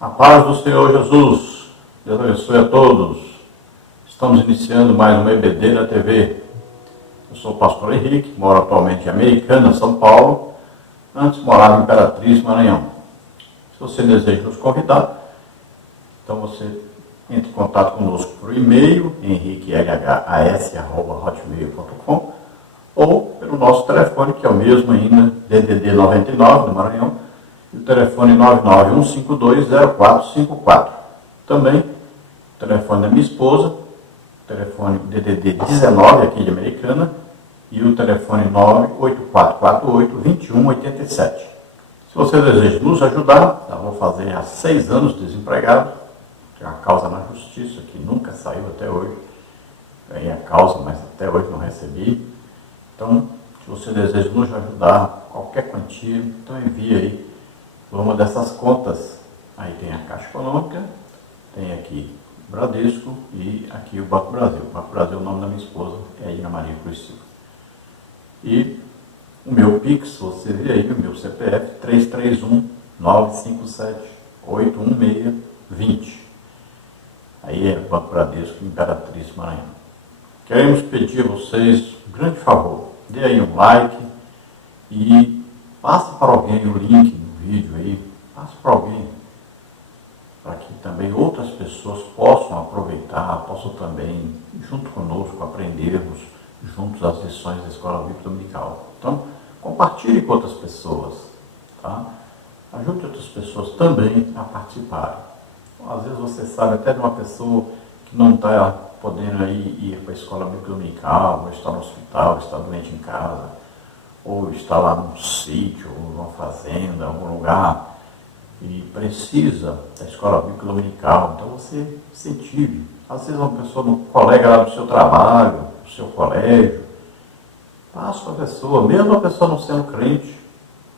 A paz do Senhor Jesus, Deus abençoe a todos. Estamos iniciando mais uma EBD na TV. Eu sou o pastor Henrique, moro atualmente em Americana, São Paulo. Antes morava em Imperatriz, Maranhão. Se você deseja nos convidar, então você entre em contato conosco por e-mail, henriquelhas@hotmail.com, ou pelo nosso telefone, que é o mesmo ainda, DDD 99 do Maranhão, e o telefone 991520454. Também o telefone da minha esposa, o telefone DDD 19 aqui de Americana, e o telefone 98448-2187. Se você deseja nos ajudar, eu vou fazer há 6 anos desempregado, tem uma causa na justiça que nunca saiu até hoje. Ganhei a causa, mas até hoje não recebi. Então, se você deseja nos ajudar, qualquer quantia, então envie aí por uma dessas contas. Aí tem a Caixa Econômica, tem aqui o Bradesco e aqui o Banco Brasil. O Banco Brasil, o nome da minha esposa é Ina Maria Cruz Silva. E o meu Pix, você vê aí, o meu CPF, 331-957-816-20. Aí é o Banco Bradesco, Imperatriz, Maranhão. Queremos pedir a vocês um grande favor. Dê aí um like e passe para alguém o link do vídeo aí. Passe para alguém, para que também outras pessoas possam aproveitar, possam também, junto conosco, aprendermos juntos as lições da Escola Bíblica Dominical. Então, compartilhe com outras pessoas, tá? Ajude outras pessoas também a participarem. Então, às vezes você sabe até de uma pessoa que não está podendo aí ir para a Escola Bíblica Dominical, ou está no hospital, está doente em casa, ou está lá num sítio, ou numa fazenda, algum lugar, e precisa da Escola Bíblica Dominical. Então você incentive. Às vezes uma pessoa, um colega lá do seu trabalho, do seu colégio, passe para a pessoa, mesmo a pessoa não sendo crente.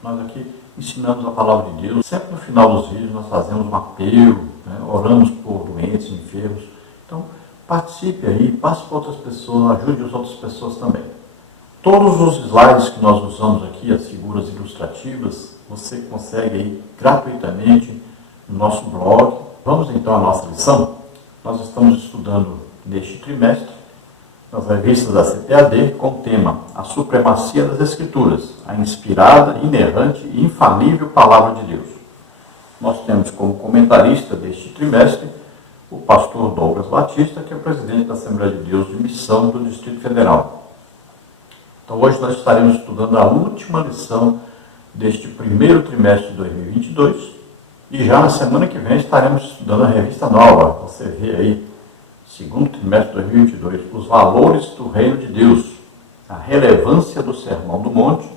Nós aqui ensinamos a palavra de Deus. Sempre no final dos vídeos nós fazemos um apelo, né? Oramos por doentes, enfermos. Então, participe aí, passe para outras pessoas, ajude as outras pessoas também. Todos os slides que nós usamos aqui, as figuras ilustrativas, você consegue aí gratuitamente no nosso blog. Vamos então à nossa lição. Nós estamos estudando neste trimestre nas revistas da CPAD com o tema A Supremacia das Escrituras, a inspirada, inerrante e infalível Palavra de Deus. Nós temos como comentarista deste trimestre o pastor Douglas Batista, que é o presidente da Assembleia de Deus de Missão do Distrito Federal. Então hoje nós estaremos estudando a última lição deste primeiro trimestre de 2022 e já na semana que vem estaremos estudando a revista nova. Você vê aí, segundo trimestre de 2022, os valores do reino de Deus, a relevância do Sermão do Monte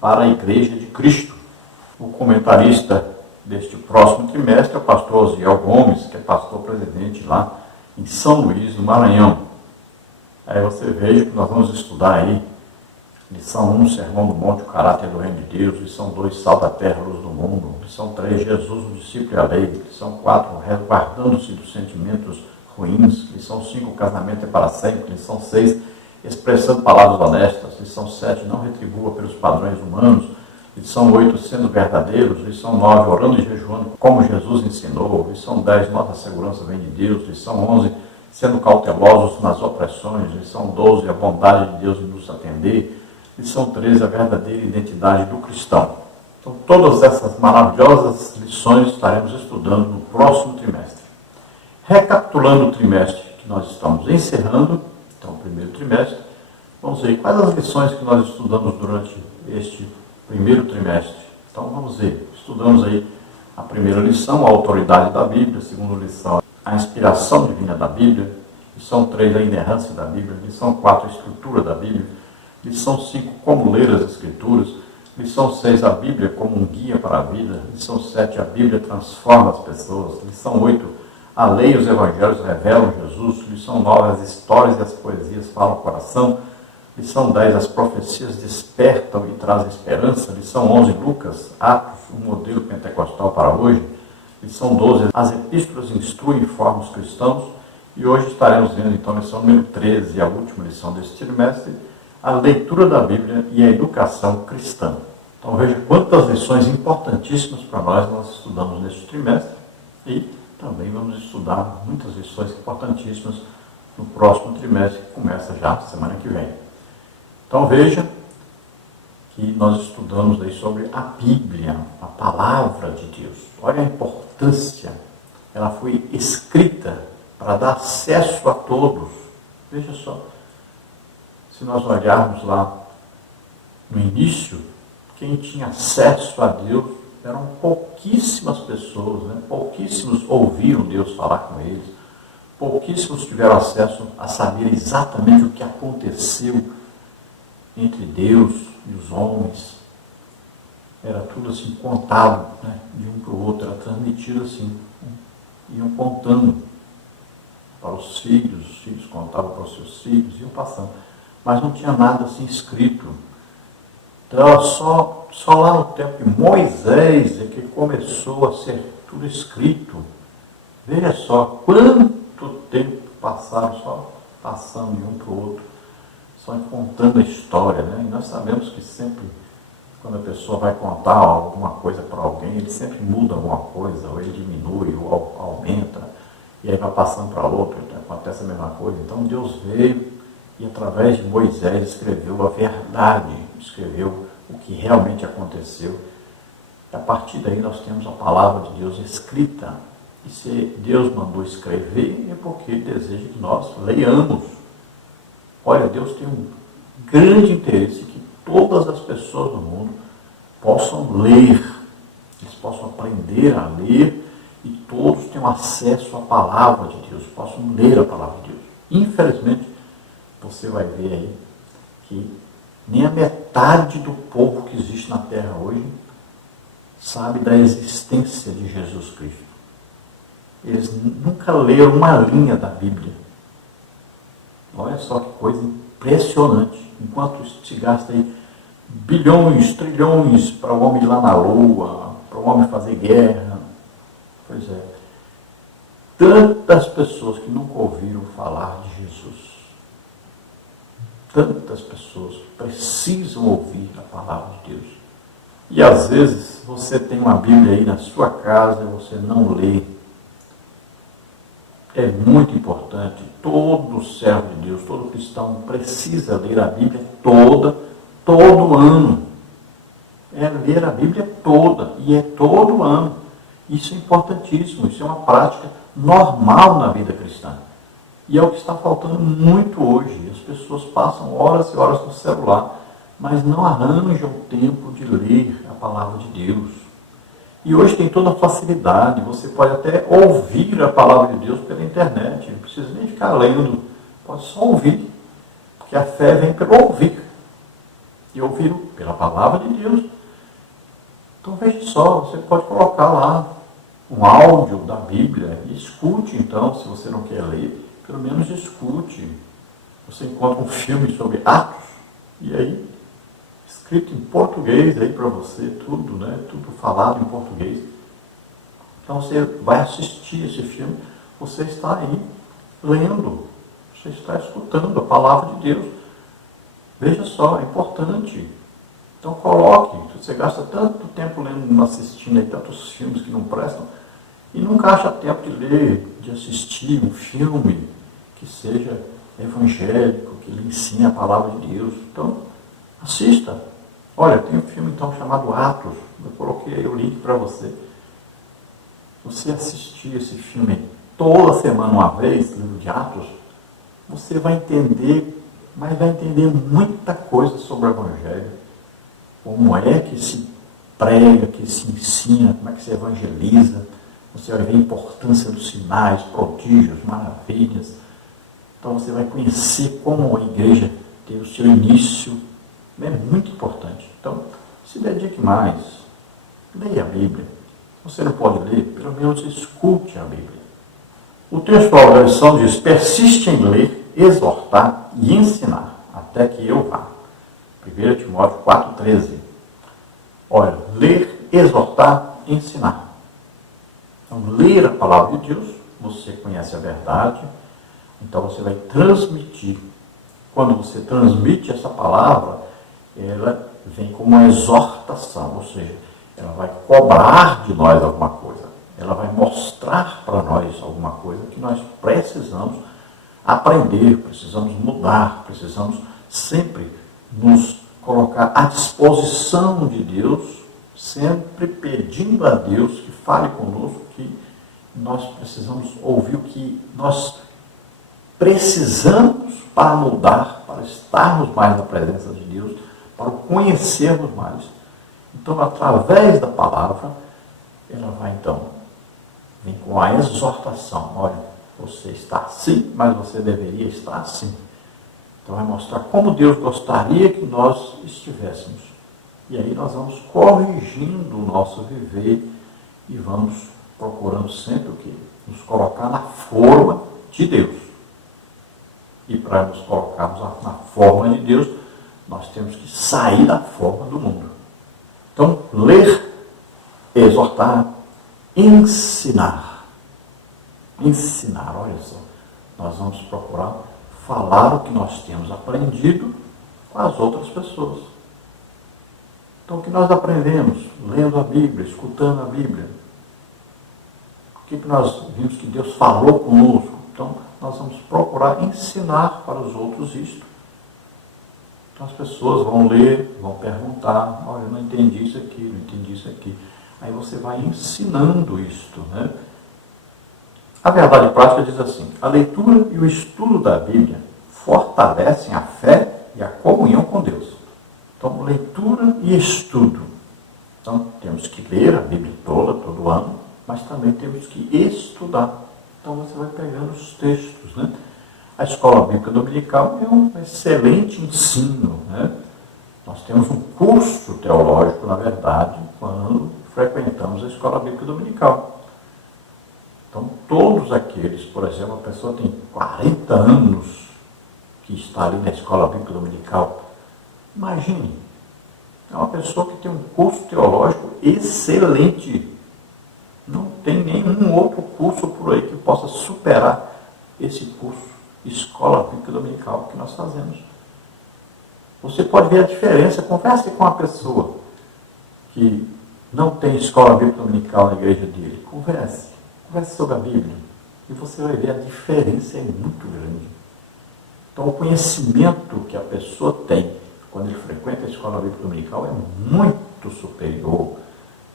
para a Igreja de Cristo. O comentarista deste próximo trimestre é o pastor Osiel Gomes, que é pastor presidente lá em São Luís do Maranhão. Aí você veja que nós vamos estudar aí lição 1, Sermão do Monte, o caráter do reino de Deus. Lição 2, Sal da terra, luz do mundo. Lição 3, Jesus, o discípulo e a lei. Lição 4, resguardando-se dos sentimentos ruins. Lição 5, o casamento é para sempre. Lição 6, expressando palavras honestas. Lição 7, não retribua pelos padrões humanos. Lição 8, sendo verdadeiros. Lição 9, orando e jejuando como Jesus ensinou. Lição 10, nossa segurança vem de Deus. Lição 11, sendo cautelosos nas opressões. Lição 12, a bondade de Deus em nos atender. Lição 13, a verdadeira identidade do cristão. Então, todas essas maravilhosas lições estaremos estudando no próximo trimestre. Recapitulando o trimestre que nós estamos encerrando, então o primeiro trimestre, vamos ver quais as lições que nós estudamos durante este primeiro trimestre. Então vamos ver, estudamos aí a primeira lição, a autoridade da Bíblia, a segunda lição, a inspiração divina da Bíblia, lição 3, a inerrância da Bíblia, lição 4, a estrutura da Bíblia, lição 5, como ler as Escrituras, lição 6, a Bíblia como um guia para a vida, lição 7, a Bíblia transforma as pessoas, lição 8, a lei e os evangelhos revelam Jesus, lição 9, as histórias e as poesias falam ao coração, lição 10, as profecias despertam e trazem esperança, lição 11, Lucas, Atos, um modelo pentecostal para hoje, lição 12, as epístolas instruem e formam os cristãos, e hoje estaremos vendo então a lição número 13, a última lição deste trimestre, a leitura da Bíblia e a educação cristã. Então veja quantas lições importantíssimas para nós estudamos neste trimestre. E também vamos estudar muitas lições importantíssimas no próximo trimestre, que começa já semana que vem. Então veja que nós estudamos aí sobre a Bíblia, a palavra de Deus. Olha a importância. Ela foi escrita para dar acesso a todos. Veja só, se nós olharmos lá no início, quem tinha acesso a Deus eram pouquíssimas pessoas, né? Pouquíssimos ouviram Deus falar com eles, pouquíssimos tiveram acesso a saber exatamente o que aconteceu entre Deus e os homens. Era tudo assim contado, né? De um para o outro, era transmitido assim, iam contando para os filhos contavam para os seus filhos, iam passando, mas não tinha nada assim escrito. Então era só lá no tempo de Moisés é que começou a ser tudo escrito. Veja só quanto tempo passaram só passando de um para o outro, só contando a história, né? E nós sabemos que sempre, quando a pessoa vai contar alguma coisa para alguém, ele sempre muda alguma coisa, ou ele diminui, ou aumenta, e aí vai passando para outro, então acontece a mesma coisa. Então Deus veio e através de Moisés escreveu a verdade, escreveu o que realmente aconteceu. E a partir daí nós temos a palavra de Deus escrita. E se Deus mandou escrever, é porque Ele deseja que nós leiamos. Olha, Deus tem um grande interesse que todas as pessoas do mundo possam ler, eles possam aprender a ler e todos tenham acesso à palavra de Deus, possam ler a palavra de Deus. Infelizmente, você vai ver aí que nem a metade do povo que existe na Terra hoje sabe da existência de Jesus Cristo. Eles nunca leram uma linha da Bíblia. Olha só que coisa impressionante. Enquanto se gasta aí bilhões, trilhões para o homem ir lá na Lua, para o homem fazer guerra. Pois é. Tantas pessoas que nunca ouviram falar de Jesus. Tantas pessoas precisam ouvir a palavra de Deus. E às vezes você tem uma Bíblia aí na sua casa e você não lê. É muito importante, todo servo de Deus, todo cristão precisa ler a Bíblia todo ano. É ler a Bíblia toda, e é todo ano. Isso é importantíssimo, isso é uma prática normal na vida cristã. E é o que está faltando muito hoje. As pessoas passam horas e horas no celular, mas não arranjam tempo de ler a palavra de Deus. E hoje tem toda a facilidade, você pode até ouvir a palavra de Deus pela internet, não precisa nem ficar lendo, pode só ouvir, porque a fé vem pelo ouvir, e ouvir pela palavra de Deus. Então veja só, você pode colocar lá um áudio da Bíblia, e escute então, se você não quer ler, pelo menos escute. Você encontra um filme sobre Atos, e aí escrito em português aí para você, tudo, né? Tudo falado em português. Então você vai assistir esse filme, você está aí lendo, você está escutando a palavra de Deus. Veja só, é importante. Então coloque, você gasta tanto tempo lendo, assistindo aí tantos filmes que não prestam, e nunca acha tempo de ler, de assistir um filme que seja evangélico, que lhe ensine a palavra de Deus. Então, assista. Olha, tem um filme então chamado Atos, eu coloquei aí o link para você. Você assistir esse filme toda semana uma vez, livro de Atos, você vai entender, mas vai entender muita coisa sobre o Evangelho. Como é que se prega, que se ensina, como é que se evangeliza. Você vai ver a importância dos sinais, prodígios, maravilhas. Então você vai conhecer como a igreja teve o seu início. É muito importante. Então, se dedique mais. Leia a Bíblia. Você não pode ler, pelo menos escute a Bíblia. O texto da lição diz: persiste em ler, exortar e ensinar, até que eu vá. 1 Timóteo 4,13. Olha, ler, exortar, ensinar. Então, ler a palavra de Deus, você conhece a verdade, então você vai transmitir. Quando você transmite essa palavra, ela vem como uma exortação, ou seja, ela vai cobrar de nós alguma coisa. ela vai mostrar para nós alguma coisa que nós precisamos aprender, precisamos mudar, precisamos sempre nos colocar à disposição de Deus, sempre pedindo a Deus que fale conosco, que nós precisamos ouvir o que nós precisamos para mudar, para estarmos mais na presença de Deus, para o conhecermos mais. Então, através da palavra, ela vai então vir com a exortação. Olha, você está assim, mas você deveria estar assim. Então vai mostrar como Deus gostaria que nós estivéssemos. E aí nós vamos corrigindo o nosso viver e vamos procurando sempre o quê? Nos colocar na forma de Deus. E para nos colocarmos na forma de Deus, nós temos que sair da forma do mundo. Então, ler, exortar, ensinar. Ensinar, olha só. Nós vamos procurar falar o que nós temos aprendido com as outras pessoas. Então, o que nós aprendemos lendo a Bíblia, escutando a Bíblia? O que nós vimos que Deus falou conosco? Então, nós vamos procurar ensinar para os outros isto. Então, as pessoas vão ler, vão perguntar, olha, eu não entendi isso aqui, não entendi isso aqui. Aí você vai ensinando isto, né? A verdade prática diz assim: a leitura e o estudo da Bíblia fortalecem a fé e a comunhão com Deus. Então, leitura e estudo. Então, temos que ler a Bíblia toda, todo ano, mas também temos que estudar. Então, você vai pegando os textos, né? A Escola Bíblica Dominical é um excelente ensino, né? Nós temos um curso teológico, na verdade, quando frequentamos a Escola Bíblica Dominical. Então, todos aqueles, por exemplo, a pessoa tem 40 anos que está ali na Escola Bíblica Dominical. Imagine, é uma pessoa que tem um curso teológico excelente. Não tem nenhum outro curso por aí que possa superar esse curso, Escola Bíblica Dominical, que nós fazemos. Você pode ver a diferença, converse com uma pessoa que não tem Escola Bíblica Dominical na igreja dele. Converse sobre a Bíblia e você vai ver a diferença é muito grande. Então, o conhecimento que a pessoa tem quando ele frequenta a Escola Bíblica Dominical é muito superior.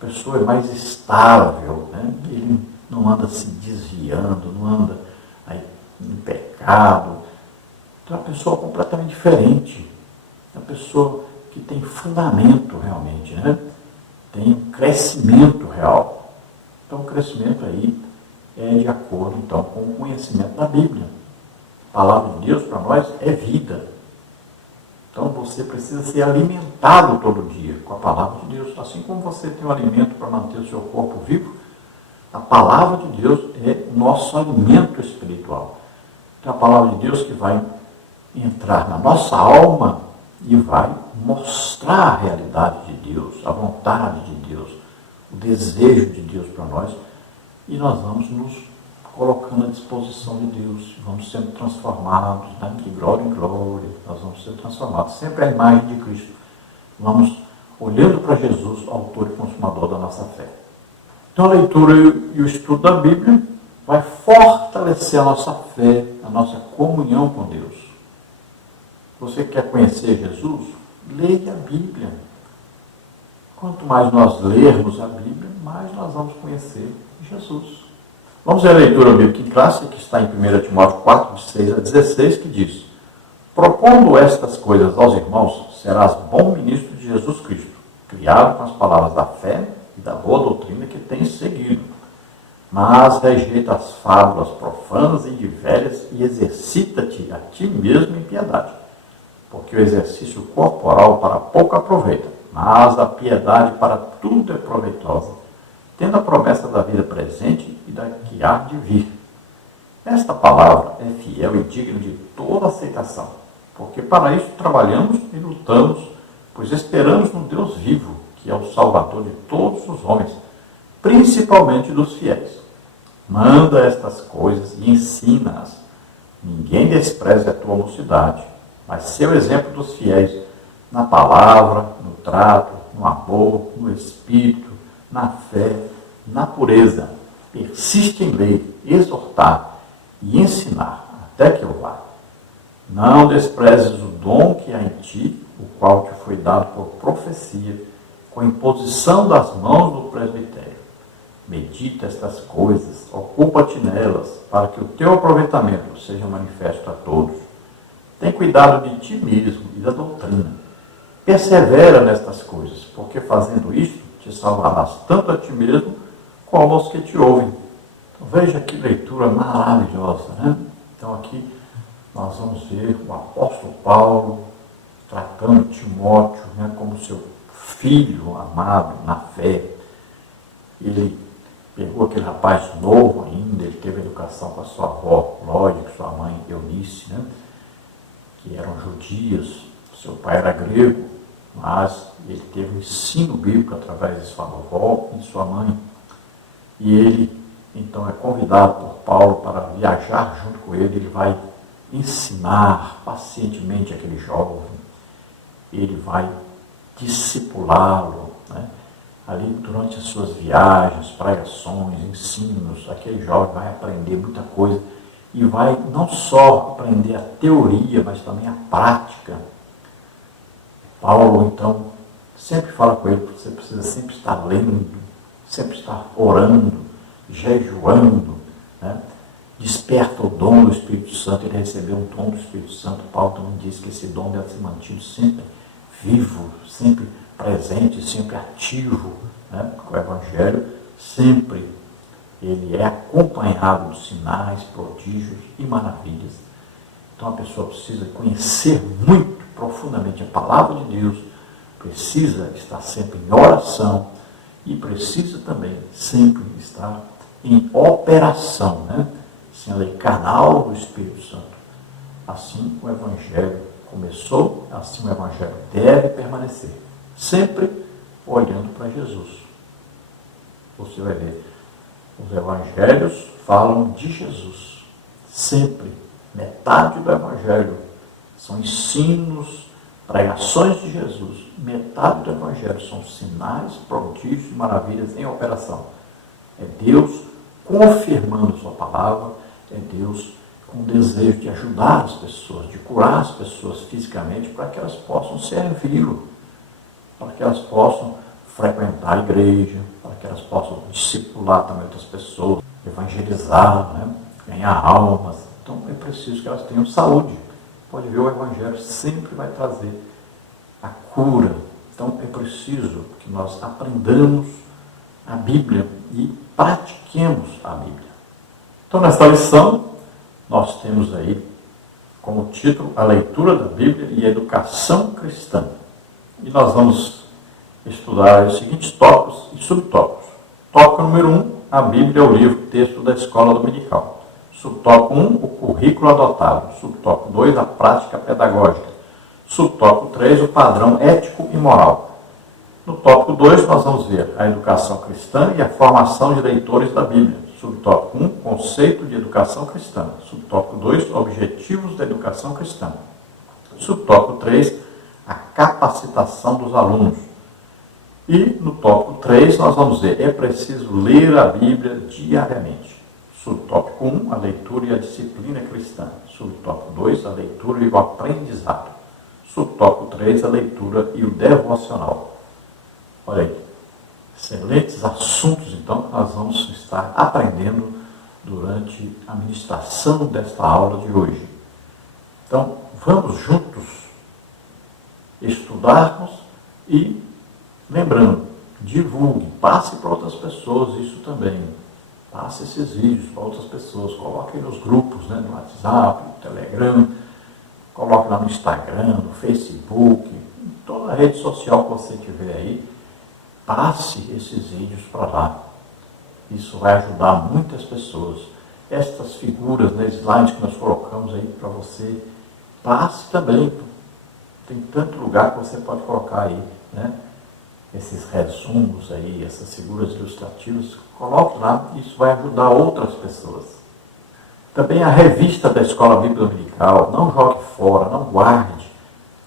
A pessoa é mais estável, né? Ele não anda se desviando, não anda aí em pecado. Então, é uma pessoa completamente diferente. É uma pessoa que tem fundamento realmente, né? Tem um crescimento real. Então, o crescimento aí é de acordo, então, com o conhecimento da Bíblia. A palavra de Deus para nós é vida. Então, você precisa ser alimentado todo dia com a palavra de Deus. Assim como você tem o alimento para manter o seu corpo vivo, a palavra de Deus é nosso alimento espiritual. Então, a palavra de Deus que vai entrar na nossa alma e vai mostrar a realidade de Deus, a vontade de Deus, o desejo de Deus para nós. E nós vamos nos colocando à disposição de Deus, vamos sendo transformados, né? De glória em glória, nós vamos ser transformados, sempre a imagem de Cristo. Vamos olhando para Jesus, autor e consumador da nossa fé. Então a leitura e o estudo da Bíblia vai fortalecer a nossa fé, a nossa comunhão com Deus. Você quer conhecer Jesus? Leia a Bíblia. Quanto mais nós lermos a Bíblia, mais nós vamos conhecer Jesus. Vamos ver a leitura bíblica em classe, que está em 1 Timóteo 4, de 6 a 16, que diz: propondo estas coisas aos irmãos, serás bom ministro de Jesus Cristo, criado com as palavras da fé e da boa doutrina que tens seguido. Mas rejeita as fábulas profanas e de velhas e exercita-te a ti mesmo em piedade, porque o exercício corporal para pouco aproveita, mas a piedade para tudo é proveitosa, tendo a promessa da vida presente e da que há de vir. Esta palavra é fiel e digna de toda aceitação, porque para isso trabalhamos e lutamos, pois esperamos no Deus vivo, que é o Salvador de todos os homens, principalmente dos fiéis. Manda estas coisas e ensina-as. Ninguém despreze a tua mocidade, mas seu exemplo dos fiéis, na palavra, no trato, no amor, no espírito, na fé, na pureza. persiste em ler, exortar e ensinar, até que eu vá. Não desprezes o dom que há em ti, o qual te foi dado por profecia, com imposição das mãos do presbitério. Medita estas coisas, ocupa-te nelas, para que o teu aproveitamento seja manifesto a todos. Tem cuidado de ti mesmo e da doutrina. Persevera nestas coisas, porque fazendo isto, te salvarás tanto a ti mesmo, como aos que te ouvem. Então, veja que leitura maravilhosa, né? Então aqui nós vamos ver o apóstolo Paulo tratando Timóteo, né, como seu filho amado na fé. Ele pegou aquele rapaz novo ainda, ele teve educação com a sua avó Lóide, sua mãe Eunice, né, que eram judias. Seu pai era grego, mas ele teve um ensino bíblico através de sua avó e de sua mãe. E ele, então, é convidado por Paulo para viajar junto com ele. Ele vai ensinar pacientemente aquele jovem, ele vai discipulá-lo, né? Ali durante as suas viagens, pregações, ensinos, aquele jovem vai aprender muita coisa e vai não só aprender a teoria, mas também a prática. Paulo, então, sempre fala com ele que você precisa sempre estar lendo, sempre estar orando, jejuando, né? Desperta o dom do Espírito Santo. Ele recebeu um dom do Espírito Santo. Paulo também diz que esse dom deve ser mantido sempre vivo, sempre presente, sempre ativo, né? O Evangelho sempre ele é acompanhado de sinais, prodígios e maravilhas. Então a pessoa precisa conhecer muito profundamente a palavra de Deus, precisa estar sempre em oração e precisa também sempre estar em operação, né? Sendo aí canal do Espírito Santo. Assim o Evangelho começou, assim o Evangelho deve permanecer, sempre olhando para Jesus. Você vai ver, os Evangelhos falam de Jesus, sempre. Metade do Evangelho são ensinos, pregações de Jesus. Metade do Evangelho são sinais, prodígios e maravilhas em operação. É Deus confirmando sua palavra, é Deus com o desejo de ajudar as pessoas, de curar as pessoas fisicamente, para que elas possam servi-lo, para que elas possam frequentar a igreja, para que elas possam discipular também outras pessoas, evangelizar, né? Ganhar almas. Então é preciso que elas tenham saúde. Pode ver, o Evangelho sempre vai trazer a cura. Então é preciso que nós aprendamos a Bíblia e pratiquemos a Bíblia. Então, nesta lição, nós temos aí como título a leitura da Bíblia e a educação cristã. E nós vamos estudar os seguintes tópicos e subtópicos. Tópico número 1, a Bíblia é o livro, texto da escola dominical. Subtópico 1, o currículo adotado. Subtópico 2, a prática pedagógica. Subtópico 3, o padrão ético e moral. No tópico 2, nós vamos ver a educação cristã e a formação de leitores da Bíblia. Subtópico 1, conceito de educação cristã. Subtópico 2, objetivos da educação cristã. Subtópico 3, a capacitação dos alunos. E no tópico 3, nós vamos ver, é preciso ler a Bíblia diariamente. Subtópico 1, a leitura e a disciplina cristã. Subtópico 2, a leitura e o aprendizado. Subtópico 3, a leitura e o devocional. Olha aí, excelentes assuntos, então, que nós vamos estar aprendendo durante a ministração desta aula de hoje. Então, vamos juntos estudarmos e, lembrando, divulgue, passe para outras pessoas isso também. Passe esses vídeos para outras pessoas, coloque nos grupos, né, no WhatsApp, no Telegram, coloque lá no Instagram, no Facebook, em toda a rede social que você tiver aí. Passe esses vídeos para lá. Isso vai ajudar muitas pessoas. Estas figuras, né, slides que nós colocamos aí para você, passe também. Tem tanto lugar que você pode colocar aí, né? Esses resumos aí, essas figuras ilustrativas, coloque lá, isso vai ajudar outras pessoas. Também a revista da Escola Bíblica Dominical, não jogue fora, não guarde.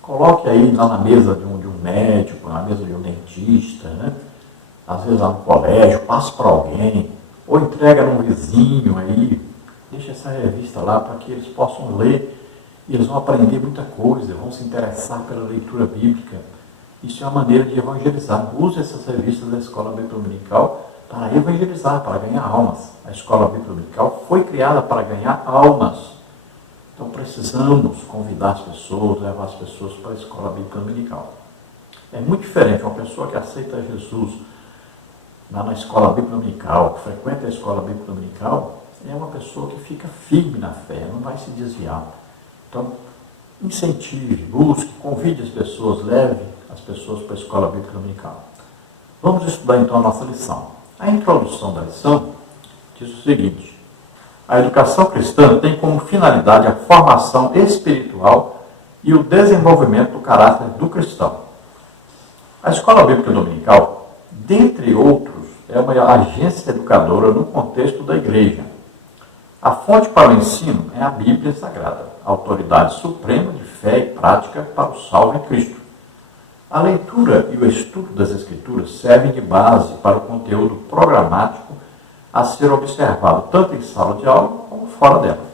Coloque aí lá na mesa de um médico, na mesa de um dentista, né? Às vezes lá no colégio, passe para alguém, ou entrega num vizinho aí, deixa essa revista lá para que eles possam ler, e eles vão aprender muita coisa, vão se interessar pela leitura bíblica. Isso é uma maneira de evangelizar. Use essas revistas da Escola Bíblica Dominical para evangelizar, para ganhar almas. A Escola Bíblica Dominical foi criada para ganhar almas. Então precisamos convidar as pessoas, levar as pessoas para a Escola Bíblica Dominical. É muito diferente uma pessoa que aceita Jesus lá na Escola Bíblica Dominical, que frequenta a Escola Bíblica Dominical, é uma pessoa que fica firme na fé, não vai se desviar. Então, incentive, busque, convide as pessoas, leve as pessoas para a Escola Bíblica Dominical. Vamos estudar então a nossa lição. A introdução da lição diz o seguinte: a educação cristã tem como finalidade a formação espiritual e o desenvolvimento do caráter do cristão. A Escola Bíblica Dominical, dentre outros, é uma agência educadora no contexto da igreja. A fonte para o ensino é a Bíblia Sagrada, a autoridade suprema de fé e prática para o salvo em Cristo. A leitura e o estudo das Escrituras servem de base para o conteúdo programático a ser observado tanto em sala de aula como fora dela.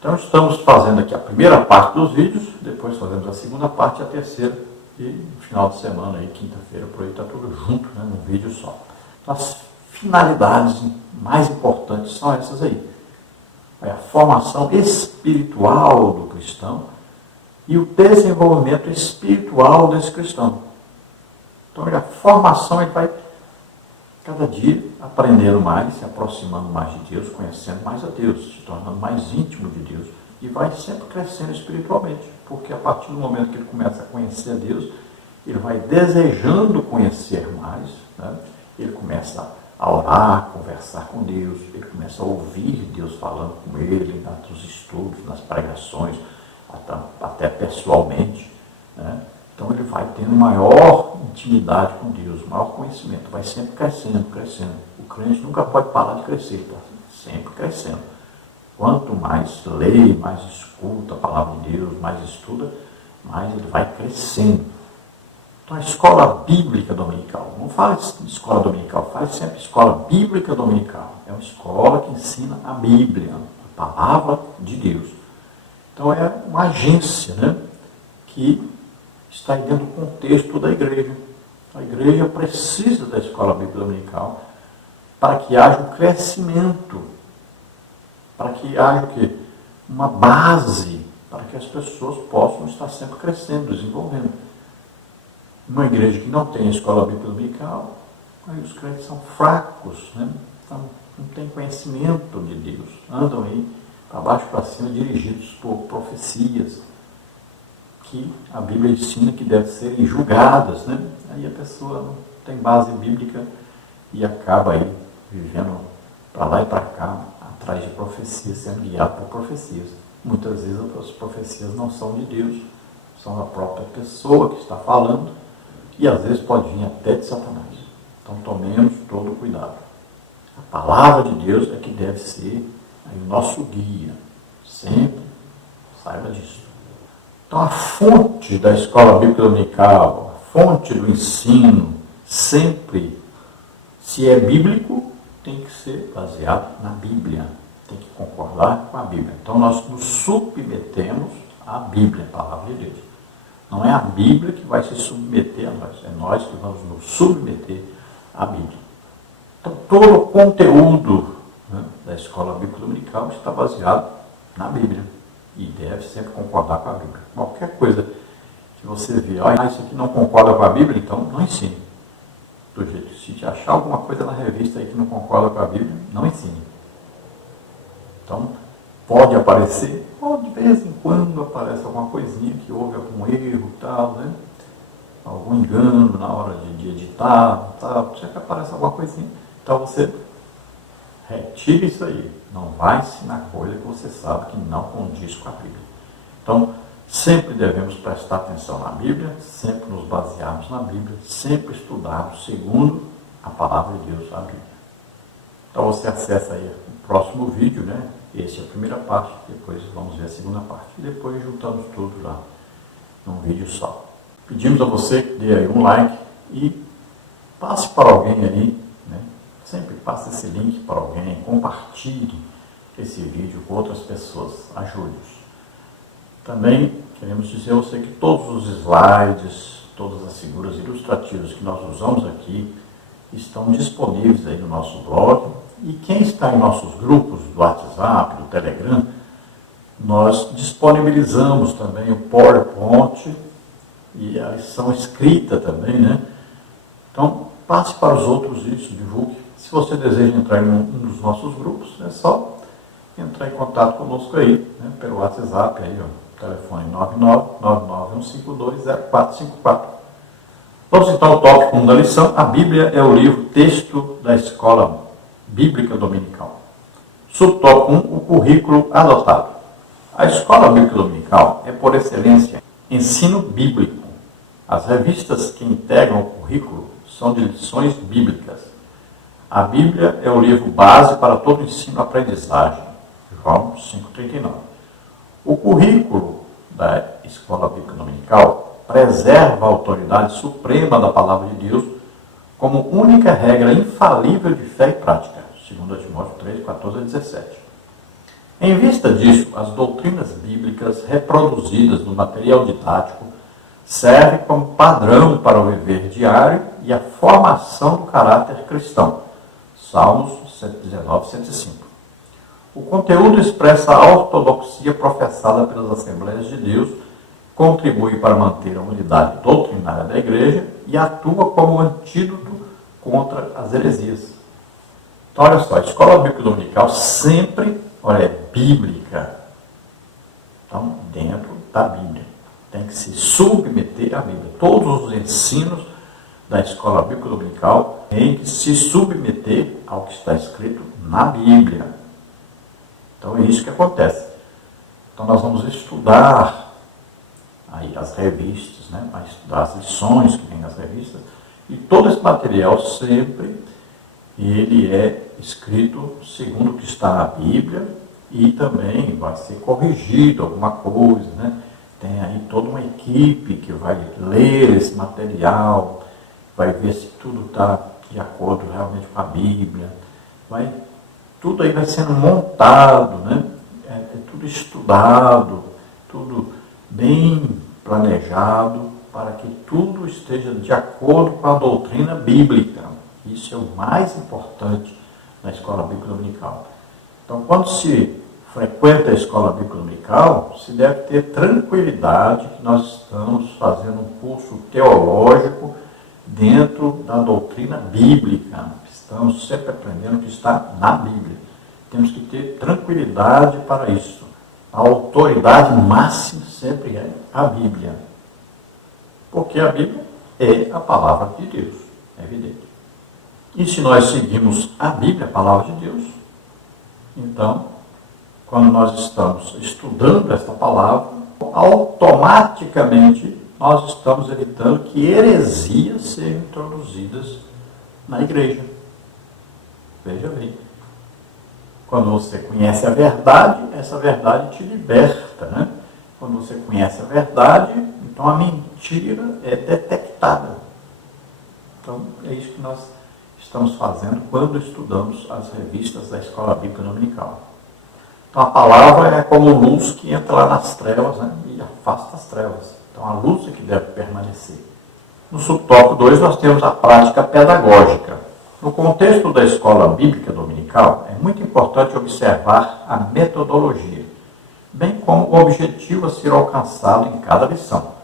Então estamos fazendo aqui a primeira parte dos vídeos, depois fazemos a segunda parte e a terceira, e no final de semana, aí, quinta-feira, por aí está tudo junto, né, num vídeo só. As finalidades mais importantes são essas aí. É a formação espiritual do cristão e o desenvolvimento espiritual desse cristão. Então, a formação, ele vai cada dia aprendendo mais, se aproximando mais de Deus, conhecendo mais a Deus, se tornando mais íntimo de Deus, e vai sempre crescendo espiritualmente, porque a partir do momento que ele começa a conhecer a Deus, ele vai desejando conhecer mais, né? Ele começa a orar, conversar com Deus, ele começa a ouvir Deus falando com ele, nos estudos, nas pregações, até pessoalmente, né? Então ele vai tendo maior intimidade com Deus, maior conhecimento, vai sempre crescendo, crescendo. O crente nunca pode parar de crescer, ele está sempre crescendo. Quanto mais lê, mais escuta a palavra de Deus, mais estuda, mais ele vai crescendo. Então a escola bíblica dominical, não fala de escola dominical, fala sempre escola bíblica dominical. É uma escola que ensina a Bíblia, a palavra de Deus. Então é uma agência, né, que está aí dentro do contexto da igreja. A igreja precisa da escola bíblica dominical para que haja um crescimento, para que haja uma base, para que as pessoas possam estar sempre crescendo, desenvolvendo. Uma igreja que não tem a escola bíblica dominical, aí os crentes são fracos, né? Então, não tem conhecimento de Deus, andam aí para baixo para cima, dirigidos por profecias que a Bíblia ensina que devem serem julgadas, né? Aí a pessoa não tem base bíblica e acaba aí vivendo para lá e para cá, atrás de profecias, sendo guiado por profecias. Muitas vezes as profecias não são de Deus, são da própria pessoa que está falando, e às vezes pode vir até de Satanás. Então tomemos todo o cuidado. A palavra de Deus é que deve ser aí o nosso guia. Sempre saiba disso. Então a fonte da escola bíblica dominical, a fonte do ensino, sempre, se é bíblico, tem que ser baseado na Bíblia. Tem que concordar com a Bíblia. Então nós nos submetemos à Bíblia, a palavra de Deus. Não é a Bíblia que vai se submeter a nós, é nós que vamos nos submeter à Bíblia. Então, todo o conteúdo, né, da escola bíblica dominical está baseado na Bíblia e deve sempre concordar com a Bíblia. Qualquer coisa que você vê, isso aqui não concorda com a Bíblia, então não ensine. Do jeito, se te achar alguma coisa na revista aí que não concorda com a Bíblia, não ensine. Então, pode aparecer, de vez em quando aparece alguma coisinha que houve algum erro, tal, né? Algum engano na hora de editar, tal, sempre aparece alguma coisinha. Então você retire isso aí. Não vai ensinar coisa que você sabe que não condiz com a Bíblia. Então, sempre devemos prestar atenção na Bíblia, sempre nos basearmos na Bíblia, sempre estudarmos segundo a palavra de Deus, a Bíblia. Então você acessa aí o próximo vídeo, né? Essa é a primeira parte, depois vamos ver a segunda parte. E depois juntamos tudo lá num vídeo só. Pedimos a você que dê aí um like e passe para alguém aí, né? sempre passe esse link para alguém, compartilhe esse vídeo com outras pessoas, ajude-os. Também queremos dizer a você que todos os slides, todas as figuras ilustrativas que nós usamos aqui estão disponíveis aí no nosso blog, e quem está em nossos grupos do WhatsApp, do Telegram, nós disponibilizamos também o PowerPoint e a lição escrita também, né? Então, passe para os outros isso, divulgue. Se você deseja entrar em um dos nossos grupos, é só entrar em contato conosco aí, né? Pelo WhatsApp, aí, ó, telefone 99951520454. Vamos então ao tópico 1 da lição. A Bíblia é o livro texto da Escola Bíblica Dominical. Subtópico 1, o currículo adotado. A Escola Bíblica Dominical é, por excelência, ensino bíblico. As revistas que integram o currículo são de lições bíblicas. A Bíblia é o livro base para todo ensino-aprendizagem. João 5,39. O currículo da Escola Bíblica Dominical preserva a autoridade suprema da Palavra de Deus como única regra infalível de fé e prática. 2 Timóteo 3, 14 a 17. Em vista disso, as doutrinas bíblicas reproduzidas no material didático servem como padrão para o viver diário e a formação do caráter cristão. Salmos 119, 105. O conteúdo expressa a ortodoxia professada pelas Assembleias de Deus, contribui para manter a unidade doutrinária da Igreja e atua como antídoto contra as heresias. Então, olha só, a Escola Bíblica Dominical sempre, é bíblica. Então, dentro da Bíblia. Tem que se submeter à Bíblia. Todos os ensinos da Escola Bíblica Dominical têm que se submeter ao que está escrito na Bíblia. Então, é isso que acontece. Então, nós vamos estudar aí as revistas, né? Vai estudar as lições que vêm nas revistas. E todo esse material sempre ele é escrito segundo o que está na Bíblia e também vai ser corrigido alguma coisa, né? Tem aí toda uma equipe que vai ler esse material, vai ver se tudo está de acordo realmente com a Bíblia, tudo aí vai sendo montado, né? É tudo estudado, tudo bem planejado para que tudo esteja de acordo com a doutrina bíblica. Isso é o mais importante na Escola Bíblica Dominical. Então, quando se frequenta a Escola Bíblica Dominical, se deve ter tranquilidade que nós estamos fazendo um curso teológico dentro da doutrina bíblica. Estamos sempre aprendendo o que está na Bíblia. Temos que ter tranquilidade para isso. A autoridade máxima sempre é a Bíblia. Porque a Bíblia é a palavra de Deus, é evidente. E se nós seguimos a Bíblia, a palavra de Deus, então, quando nós estamos estudando esta palavra, automaticamente nós estamos evitando que heresias sejam introduzidas na igreja. Veja bem. Quando você conhece a verdade, essa verdade te liberta, né? Quando você conhece a verdade, então a mentira é detectada. Então, é isso que nós estamos fazendo quando estudamos as revistas da Escola Bíblica Dominical. Então, a palavra é como luz que entra lá nas trevas, né, e afasta as trevas. Então, a luz é que deve permanecer. No subtópico 2, nós temos a prática pedagógica. No contexto da Escola Bíblica Dominical, é muito importante observar a metodologia, bem como o objetivo a ser alcançado em cada lição.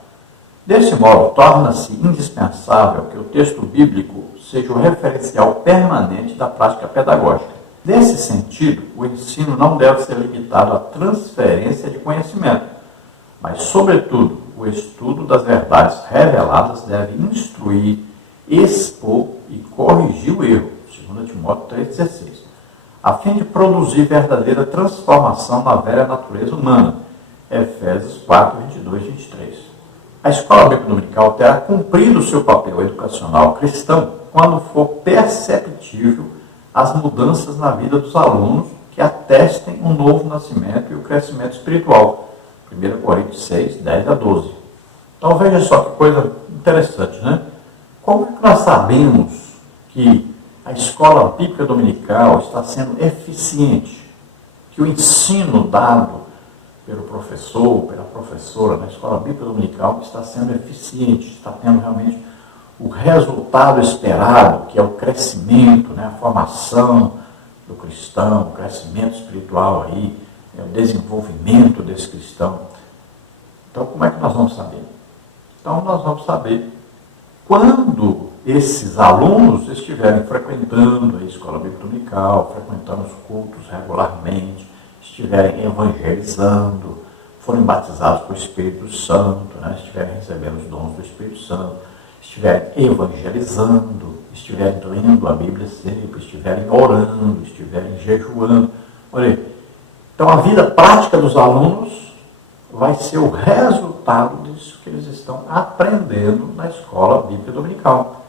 Desse modo, torna-se indispensável que o texto bíblico seja o referencial permanente da prática pedagógica. Nesse sentido, o ensino não deve ser limitado à transferência de conhecimento, mas, sobretudo, o estudo das verdades reveladas deve instruir, expor e corrigir o erro, 2 Timóteo 3,16, a fim de produzir verdadeira transformação na velha natureza humana, Efésios 4, 22 e 23. A Escola Bíblica Dominical terá cumprido o seu papel educacional cristão quando for perceptível as mudanças na vida dos alunos que atestem um novo nascimento e o crescimento espiritual. 1 Coríntios 6, 10 a 12. Então veja só que coisa interessante, né? Como é que nós sabemos que a escola bíblica dominical está sendo eficiente, que o ensino dado pelo professor, pela professora na escola bíblica dominical está sendo eficiente, está tendo realmente o resultado esperado, que é o crescimento, né, a formação do cristão, o crescimento espiritual aí, o desenvolvimento desse cristão. Então, como é que nós vamos saber? Então, nós vamos saber quando esses alunos estiverem frequentando a escola bíblica dominical, frequentando os cultos regularmente, estiverem evangelizando, forem batizados com o Espírito Santo, né, estiverem recebendo os dons do Espírito Santo, estiverem evangelizando, estiverem lendo a Bíblia sempre, estiverem orando, estiverem jejuando. Olha aí. Então, a vida prática dos alunos vai ser o resultado disso que eles estão aprendendo na escola bíblica dominical.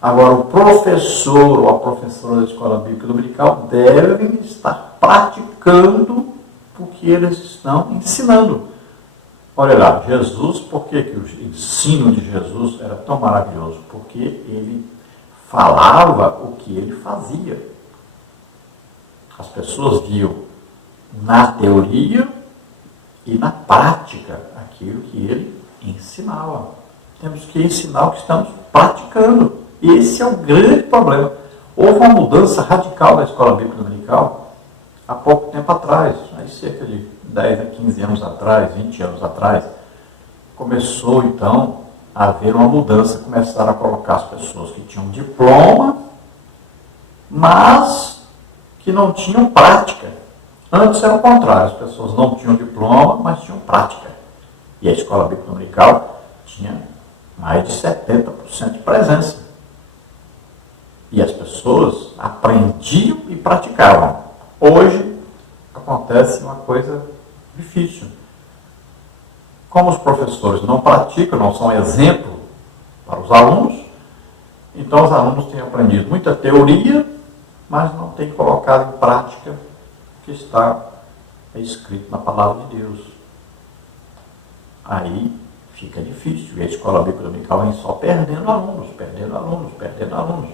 Agora, o professor ou a professora da escola bíblica dominical devem estar praticando o que eles estão ensinando. Olha lá, Jesus, por que o ensino de Jesus era tão maravilhoso? Porque ele falava o que ele fazia. As pessoas viam na teoria e na prática aquilo que ele ensinava. Temos que ensinar o que estamos praticando. E esse é o grande problema. Houve uma mudança radical da escola bíblica dominical há pouco tempo atrás, aí cerca de 10 a 15 anos atrás, 20 anos atrás, começou então a haver uma mudança, começaram a colocar as pessoas que tinham diploma, mas que não tinham prática. Antes era o contrário, as pessoas não tinham diploma, mas tinham prática. E a escola bíblica dominical tinha mais de 70% de presença. E as pessoas aprendiam e praticavam. Hoje acontece uma coisa difícil. Como os professores não praticam, não são exemplo para os alunos, então os alunos têm aprendido muita teoria, mas não têm colocado em prática o que está escrito na palavra de Deus. Aí fica difícil. E a escola bíblica dominical vem só perdendo alunos, perdendo alunos, perdendo alunos.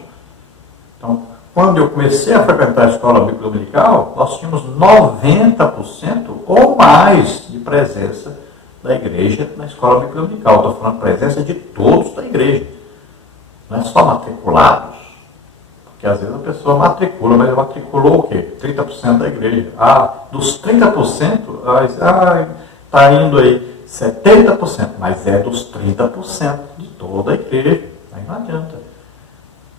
Então, quando eu comecei a frequentar a escola bíblica dominical, nós tínhamos 90% ou mais de presença da igreja na escola bíblica dominical. Estou falando presença de todos da igreja. Não é só matriculados. Porque às vezes a pessoa matricula, mas matriculou o quê? 30% da igreja. Dos 30%, está indo aí 70%, mas é dos 30% de toda a igreja. Aí não adianta.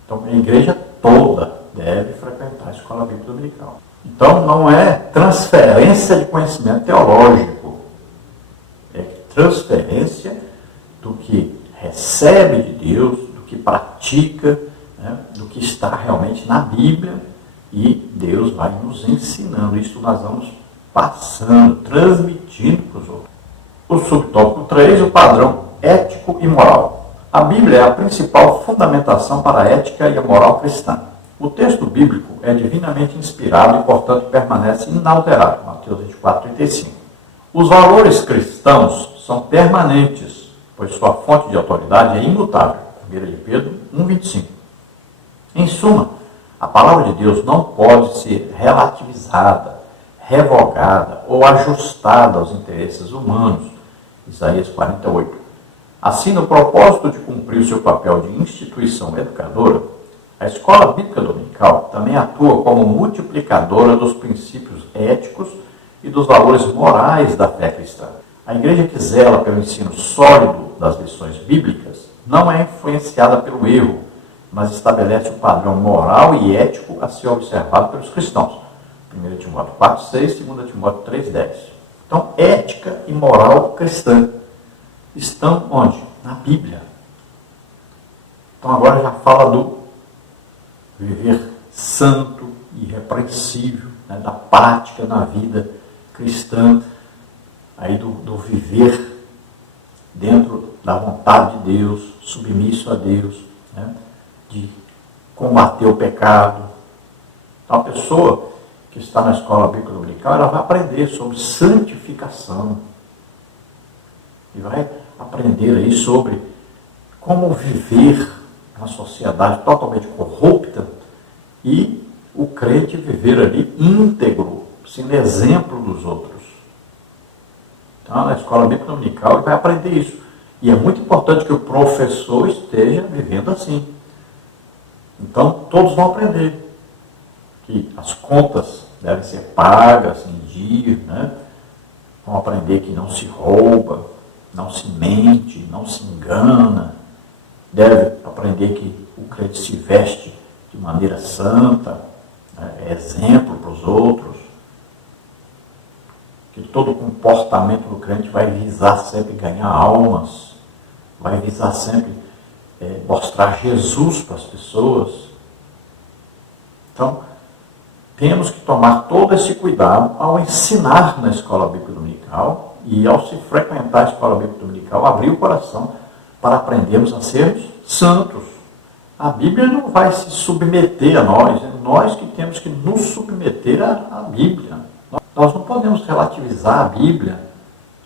Então, a igreja toda deve frequentar a escola bíblica dominical. Então, não é transferência de conhecimento teológico, é transferência do que recebe de Deus, do que pratica, né, do que está realmente na Bíblia, e Deus vai nos ensinando. Isso nós vamos passando, transmitindo para os outros. O subtópico 3, o padrão ético e moral. A Bíblia é a principal fundamentação para a ética e a moral cristã. O texto bíblico é divinamente inspirado e, portanto, permanece inalterado. Mateus 24:35. Os valores cristãos são permanentes, pois sua fonte de autoridade é imutável. 1 de Pedro 1:25. Em suma, a palavra de Deus não pode ser relativizada, revogada ou ajustada aos interesses humanos. Isaías 48. Assim, no propósito de cumprir o seu papel de instituição educadora, a escola bíblica dominical também atua como multiplicadora dos princípios éticos e dos valores morais da fé cristã. A igreja que zela pelo ensino sólido das lições bíblicas não é influenciada pelo erro, mas estabelece um padrão moral e ético a ser observado pelos cristãos. 1 Timóteo 4:6, 2 Timóteo 3:10. Então, ética e moral cristã estão onde? Na Bíblia. Então agora já fala do viver santo, irrepreensível, né, da prática na vida cristã, aí do viver dentro da vontade de Deus, submisso a Deus, né, de combater o pecado. Então a pessoa que está na escola bíblica dominical, ela vai aprender sobre santificação. E vai aprender aí sobre como viver na sociedade totalmente corrupta, e o crente viver ali íntegro, sendo exemplo dos outros. Então, na escola bíblica dominical, ele vai aprender isso. E é muito importante que o professor esteja vivendo assim. Então, todos vão aprender que as contas devem ser pagas em dia, né? Vão aprender que não se rouba, não se mente, não se engana. Deve aprender que o crente se veste de maneira santa, né? É exemplo para os outros. Que todo comportamento do crente vai visar sempre ganhar almas, vai visar sempre mostrar Jesus para as pessoas. Então, temos que tomar todo esse cuidado ao ensinar na escola bíblica dominical e ao se frequentar a escola bíblica dominical, abrir o coração para aprendermos a sermos santos. A Bíblia não vai se submeter a nós, é nós que temos que nos submeter à Bíblia. Nós não podemos relativizar a Bíblia.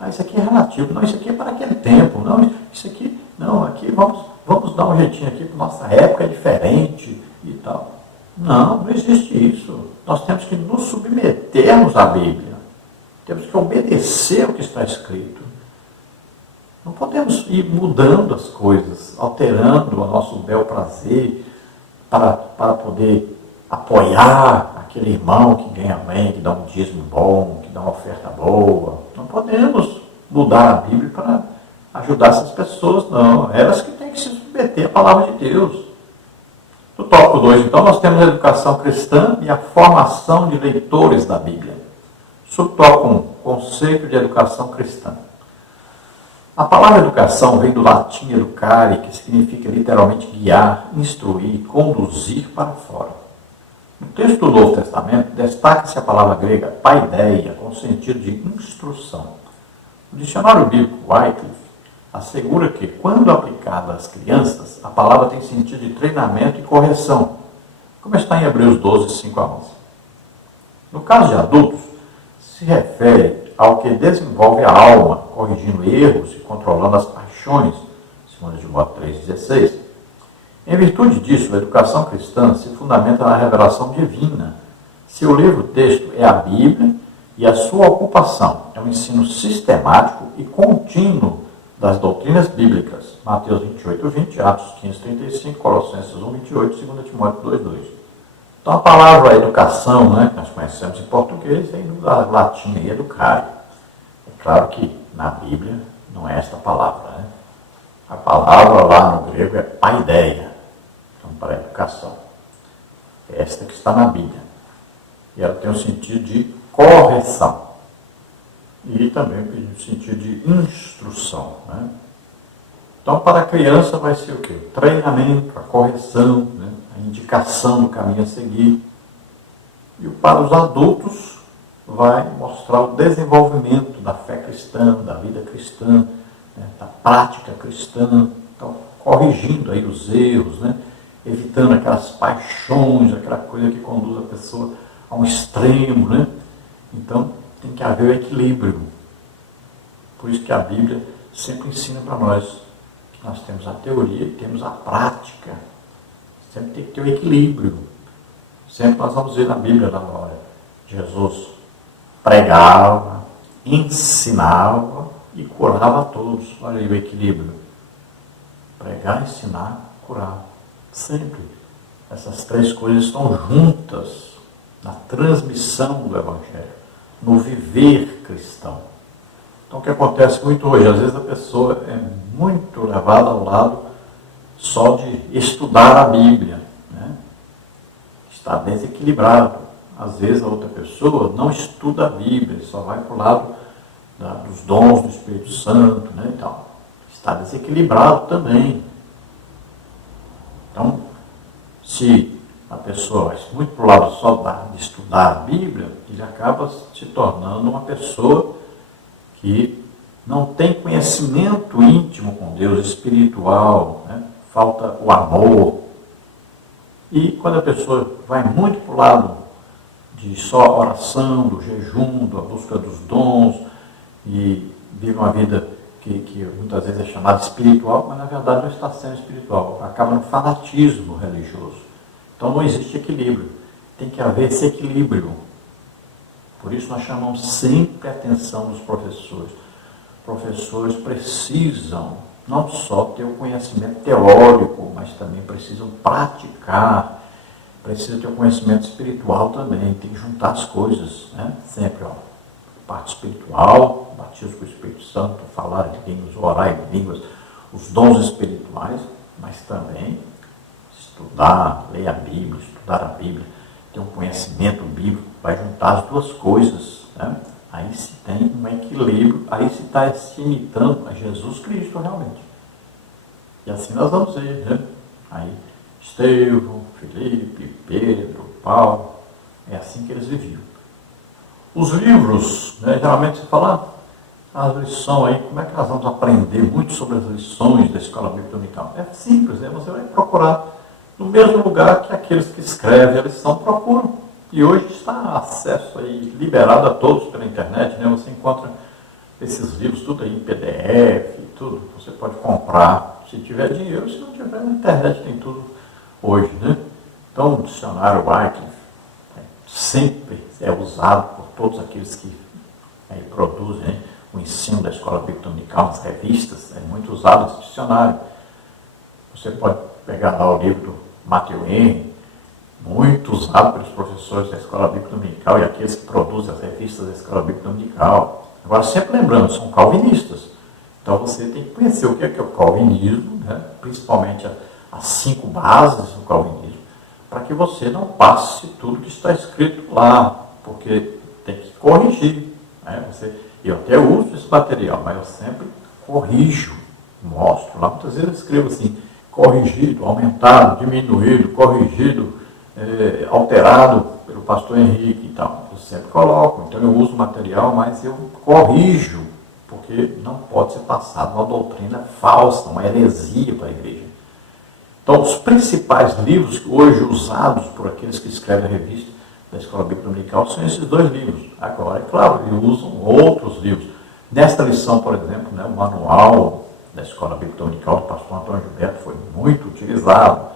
Isso aqui é relativo. Não, isso aqui é para aquele tempo. Não, isso aqui, não, aqui vamos dar um jeitinho aqui, porque nossa época é diferente e tal. Não existe isso. Nós temos que nos submetermos à Bíblia. Temos que obedecer o que está escrito. Não podemos ir mudando as coisas, alterando o nosso bel prazer para poder apoiar aquele irmão que ganha bem, que dá um dízimo bom, que dá uma oferta boa. Não podemos mudar a Bíblia para ajudar essas pessoas, não. Elas que têm que se submeter à palavra de Deus. No tópico 2, então, nós temos a educação cristã e a formação de leitores da Bíblia. Subtópico 1, conceito de educação cristã. A palavra educação vem do latim educare, que significa literalmente guiar, instruir, conduzir para fora. No texto do Novo Testamento, destaca-se a palavra grega paideia, com sentido de instrução. O dicionário bíblico Wycliffe assegura que, quando aplicada às crianças, a palavra tem sentido de treinamento e correção, como está em Hebreus 12, 5 a 11. No caso de adultos, se refere ao que desenvolve a alma, corrigindo erros e controlando as paixões, 2 Timóteo 3,16. Em virtude disso, a educação cristã se fundamenta na revelação divina. Seu livro-texto é a Bíblia e a sua ocupação é um ensino sistemático e contínuo das doutrinas bíblicas. Mateus 28, 20, Atos 15, 35, Colossenses 1, 28, 2 Timóteo 2, 2. Então, a palavra educação, né, que nós conhecemos em português, vem do latim educare. É claro que na Bíblia não é esta palavra, né? A palavra lá no grego é paideia, então, para a educação. É esta que está na Bíblia. E ela tem o sentido de correção. E também o sentido de instrução, né? Então, para a criança vai ser o quê? O treinamento, a correção, né? A indicação do caminho a seguir. E para os adultos vai mostrar o desenvolvimento da fé cristã, da vida cristã, né? Da prática cristã, então, corrigindo aí os erros, né? Evitando aquelas paixões, aquela coisa que conduz a pessoa a um extremo, né? Então, tem que haver o equilíbrio. Por isso que a Bíblia sempre ensina para nós que nós temos a teoria e temos a prática. Sempre tem que ter o equilíbrio. Sempre nós vamos ver na Bíblia, na hora, Jesus pregava, ensinava e curava a todos. Olha aí o equilíbrio. Pregar, ensinar, curar. Sempre. Essas três coisas estão juntas na transmissão do Evangelho, no viver cristão. Então, o que acontece muito hoje? Às vezes a pessoa é muito levada ao lado só de estudar a Bíblia, né? Está desequilibrado. Às vezes a outra pessoa não estuda a Bíblia, só vai para o lado dos dons do Espírito Santo, né? Então, está desequilibrado também. Então, se a pessoa vai muito para o lado só de estudar a Bíblia, ele acaba se tornando uma pessoa que não tem conhecimento íntimo com Deus, espiritual, né? Falta o amor. E quando a pessoa vai muito para o lado de só oração, do jejum, da busca dos dons, e vive uma vida que muitas vezes é chamada espiritual, mas na verdade não está sendo espiritual, acaba no fanatismo religioso. Então não existe equilíbrio. Tem que haver esse equilíbrio. Por isso nós chamamos sempre a atenção dos professores. Professores precisam não só ter o conhecimento teórico, mas também precisam praticar, precisam ter o conhecimento espiritual também, tem que juntar as coisas, né? Sempre, parte espiritual, batismo com o Espírito Santo, falar em línguas, orar em línguas, os dons espirituais, mas também estudar, ler a Bíblia, estudar a Bíblia, ter um conhecimento bíblico, vai juntar as duas coisas, né? Aí se tem um equilíbrio, aí se está se imitando a Jesus Cristo realmente. E assim nós vamos ver, né? Aí Estevão, Filipe, Pedro, Paulo, é assim que eles viviam. Os livros, né, geralmente se fala as lições aí, como é que nós vamos aprender muito sobre as lições da Escola Bíblica Dominical? É simples, né? Você vai procurar no mesmo lugar que aqueles que escrevem a lição procuram. E hoje está acesso aí, liberado a todos pela internet, né? Você encontra esses livros tudo aí em PDF, tudo. Você pode comprar, se tiver dinheiro, se não tiver, na internet tem tudo hoje, né? Então, o dicionário Wycliffe sempre é usado por todos aqueles que produzem o ensino da Escola Bíblica Dominical, nas revistas, é muito usado esse dicionário. Você pode pegar lá o livro do Matthew Henry, muito usado pelos professores da Escola Bíblica Dominical e aqueles que produzem as revistas da Escola Bíblica Dominical. Agora, sempre lembrando, são calvinistas. Então, você tem que conhecer o que é o calvinismo, né? Principalmente as 5 bases do calvinismo, para que você não passe tudo que está escrito lá, porque tem que corrigir, né? Eu até uso esse material, mas eu sempre corrijo, mostro lá. Muitas vezes eu escrevo assim, corrigido, aumentado, diminuído, corrigido, alterado pelo pastor Henrique e tal. Eu sempre coloco, então eu uso o material, mas eu corrijo, porque não pode ser passado uma doutrina falsa, uma heresia para a igreja. Então, os principais livros hoje usados por aqueles que escrevem a revista da Escola Bíblica Dominical são esses 2 livros. Agora, é claro, eles usam outros livros. Nesta lição, por exemplo, né, o manual da Escola Bíblica Dominical do pastor Antônio Gilberto foi muito utilizado.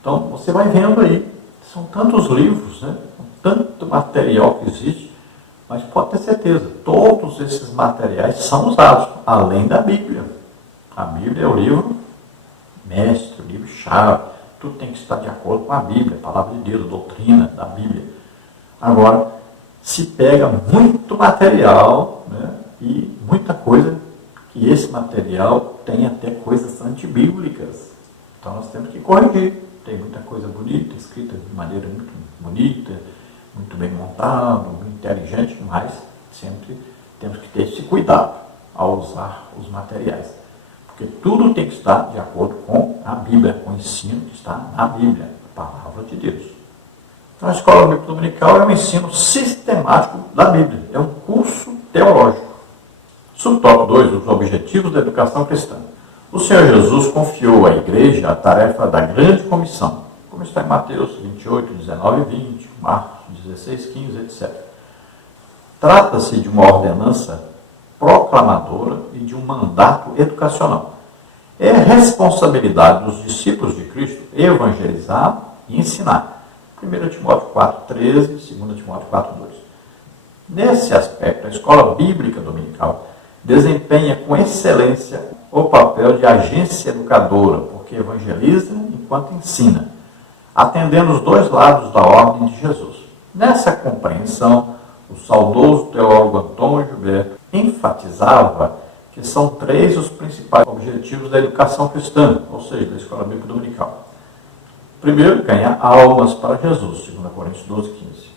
Então, você vai vendo aí, são tantos livros, né, tanto material que existe, mas pode ter certeza, todos esses materiais são usados, além da Bíblia. A Bíblia é o livro mestre, o livro-chave, tudo tem que estar de acordo com a Bíblia, a palavra de Deus, a doutrina da Bíblia. Agora, se pega muito material, né, e muita coisa, que esse material tem até coisas antibíblicas. Então nós temos que corrigir. Tem muita coisa bonita, escrita de maneira muito bonita, muito bem montado, muito inteligente, mas sempre temos que ter esse cuidado ao usar os materiais. Porque tudo tem que estar de acordo com a Bíblia, com o ensino que está na Bíblia, a palavra de Deus. Então a Escola Bíblica Dominical é um ensino sistemático da Bíblia, é um curso teológico. Subtópico 2, os objetivos da educação cristã. O Senhor Jesus confiou à igreja a tarefa da grande comissão, como está em Mateus 28, 19 e 20, Marcos 16, 15, etc. Trata-se de uma ordenança proclamadora e de um mandato educacional. É responsabilidade dos discípulos de Cristo evangelizar e ensinar. 1 Timóteo 4, 13, 2 Timóteo 4, 2. Nesse aspecto, a Escola Bíblica Dominical desempenha com excelência o papel de agência educadora, porque evangeliza enquanto ensina, atendendo os 2 lados da ordem de Jesus. Nessa compreensão, o saudoso teólogo Antônio Gilberto enfatizava que são 3 os principais objetivos da educação cristã, ou seja, da Escola Bíblica Dominical. Primeiro, ganhar almas para Jesus, 2 Coríntios 12, 15.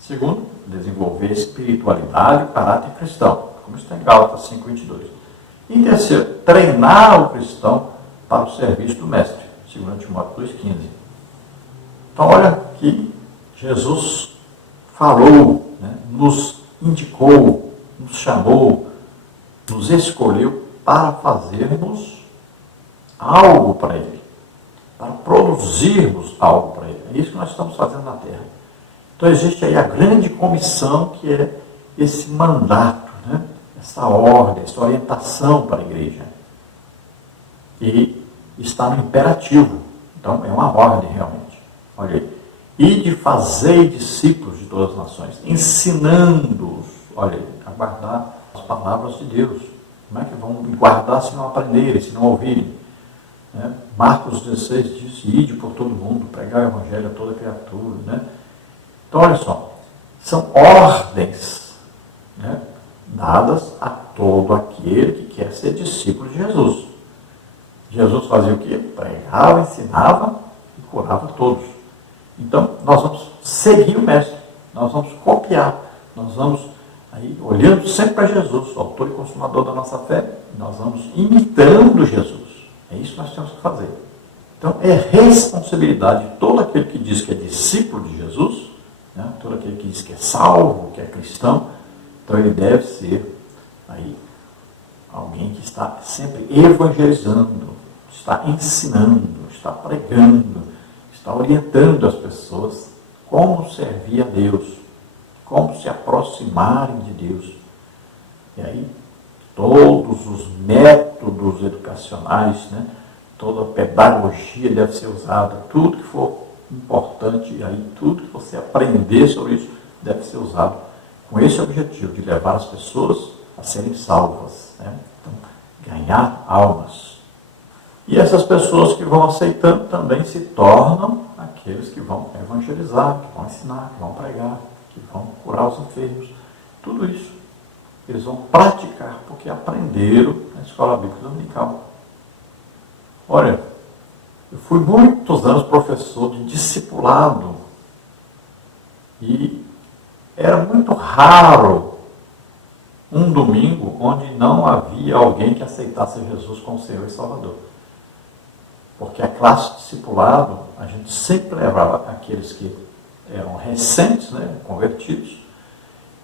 Segundo, desenvolver espiritualidade e caráter cristão, como está em Gálatas 5, 22. E terceiro, treinar o cristão para o serviço do mestre, 2 Timóteo 2, 15. Então, olha que Jesus falou, né, nos indicou, nos chamou, nos escolheu para fazermos algo para Ele, para produzirmos algo para Ele. É isso que nós estamos fazendo na Terra. Então existe aí a grande comissão, que é esse mandato, né, essa ordem, essa orientação para a igreja. E está no imperativo. Então é uma ordem realmente. Olha aí. E de fazer discípulos de todas as nações, ensinando-os, olha aí, a guardar as palavras de Deus. Como é que vão guardar se não aprenderem, se não ouvirem? Né? Marcos 16 diz, ide por todo mundo, pregar o evangelho a toda criatura. Né? Então, olha só, são ordens, né, dadas a todo aquele que quer ser discípulo de Jesus. Jesus fazia o quê? Pregava, ensinava e curava todos. Então, nós vamos seguir o mestre, nós vamos copiar, nós vamos, aí, olhando sempre para Jesus, o autor e consumador da nossa fé, nós vamos imitando Jesus. É isso que nós temos que fazer. Então, é responsabilidade de todo aquele que diz que é discípulo de Jesus, né, todo aquele que diz que é salvo, que é cristão, então ele deve ser aí, alguém que está sempre evangelizando, está ensinando, está pregando, está orientando as pessoas como servir a Deus, como se aproximarem de Deus. E aí, todos os métodos educacionais, né, toda a pedagogia deve ser usada, tudo que for importante, e aí tudo que você aprender sobre isso deve ser usado com esse objetivo de levar as pessoas a serem salvas, né? Então, ganhar almas. E essas pessoas que vão aceitando também se tornam aqueles que vão evangelizar, que vão ensinar, que vão pregar, que vão curar os enfermos. Tudo isso eles vão praticar, porque aprenderam na escola bíblica dominical. Olha, eu fui muitos anos professor de discipulado e era muito raro um domingo onde não havia alguém que aceitasse Jesus como Senhor e Salvador. Porque a classe discipulado, a gente sempre levava aqueles que eram recentes, né, convertidos,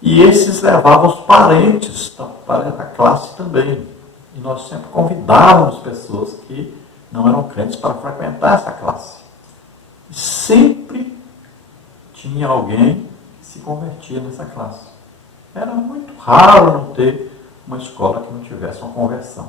e esses levavam os parentes para a classe também. E nós sempre convidávamos pessoas que não eram crentes para frequentar essa classe. E sempre tinha alguém que se convertia nessa classe. Era muito raro não ter uma escola que não tivesse uma conversão.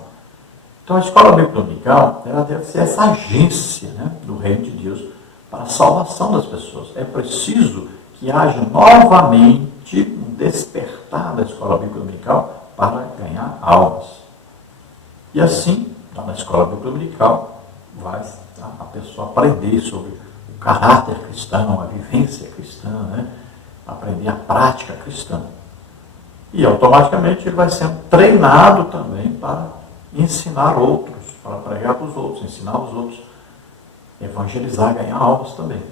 Então a escola bíblica dominical, ela deve ser essa agência, né, do reino de Deus para a salvação das pessoas. É preciso que haja novamente um despertar da escola bíblica dominical para ganhar almas. E assim, na escola bíblica dominical, vai a pessoa aprender sobre o caráter cristão, a vivência cristã, né? Aprender a prática cristã. E automaticamente ele vai sendo treinado também para ensinar outros, para pregar para os outros, ensinar os outros, evangelizar, ganhar almas também.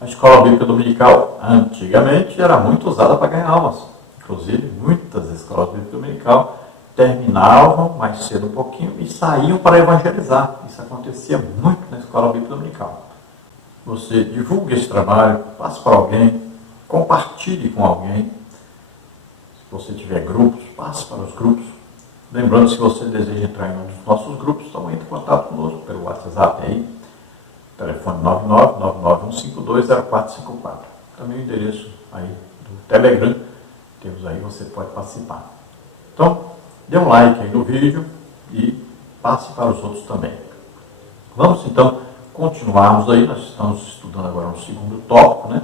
A escola bíblica dominical, antigamente, era muito usada para ganhar almas. Inclusive, muitas escolas bíblicas dominical terminavam mais cedo um pouquinho e saíam para evangelizar. Isso acontecia muito na escola bíblica dominical. Você divulgue esse trabalho, passe para alguém, compartilhe com alguém. Se você tiver grupos, passe para os grupos. Lembrando, se você deseja entrar em um dos nossos grupos, então entre em contato conosco pelo WhatsApp aí, telefone 99951520454. Também o endereço aí do Telegram, temos aí, você pode participar. Então, dê um like aí no vídeo e passe para os outros também. Vamos então continuarmos aí, nós estamos estudando agora um segundo tópico, né?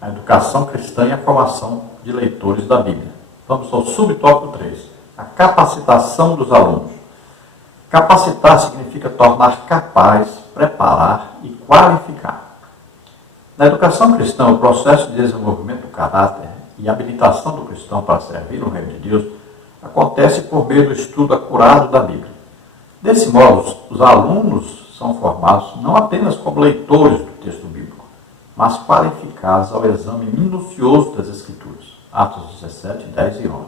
A educação cristã e a formação de leitores da Bíblia. Vamos ao subtópico 3, a capacitação dos alunos. Capacitar significa tornar capaz, preparar e qualificar. Na educação cristã, o processo de desenvolvimento do caráter e habilitação do cristão para servir o reino de Deus acontece por meio do estudo acurado da Bíblia. Desse modo, os alunos são formados não apenas como leitores do texto bíblico, mas qualificados ao exame minucioso das Escrituras. Atos 17, 10 e 11.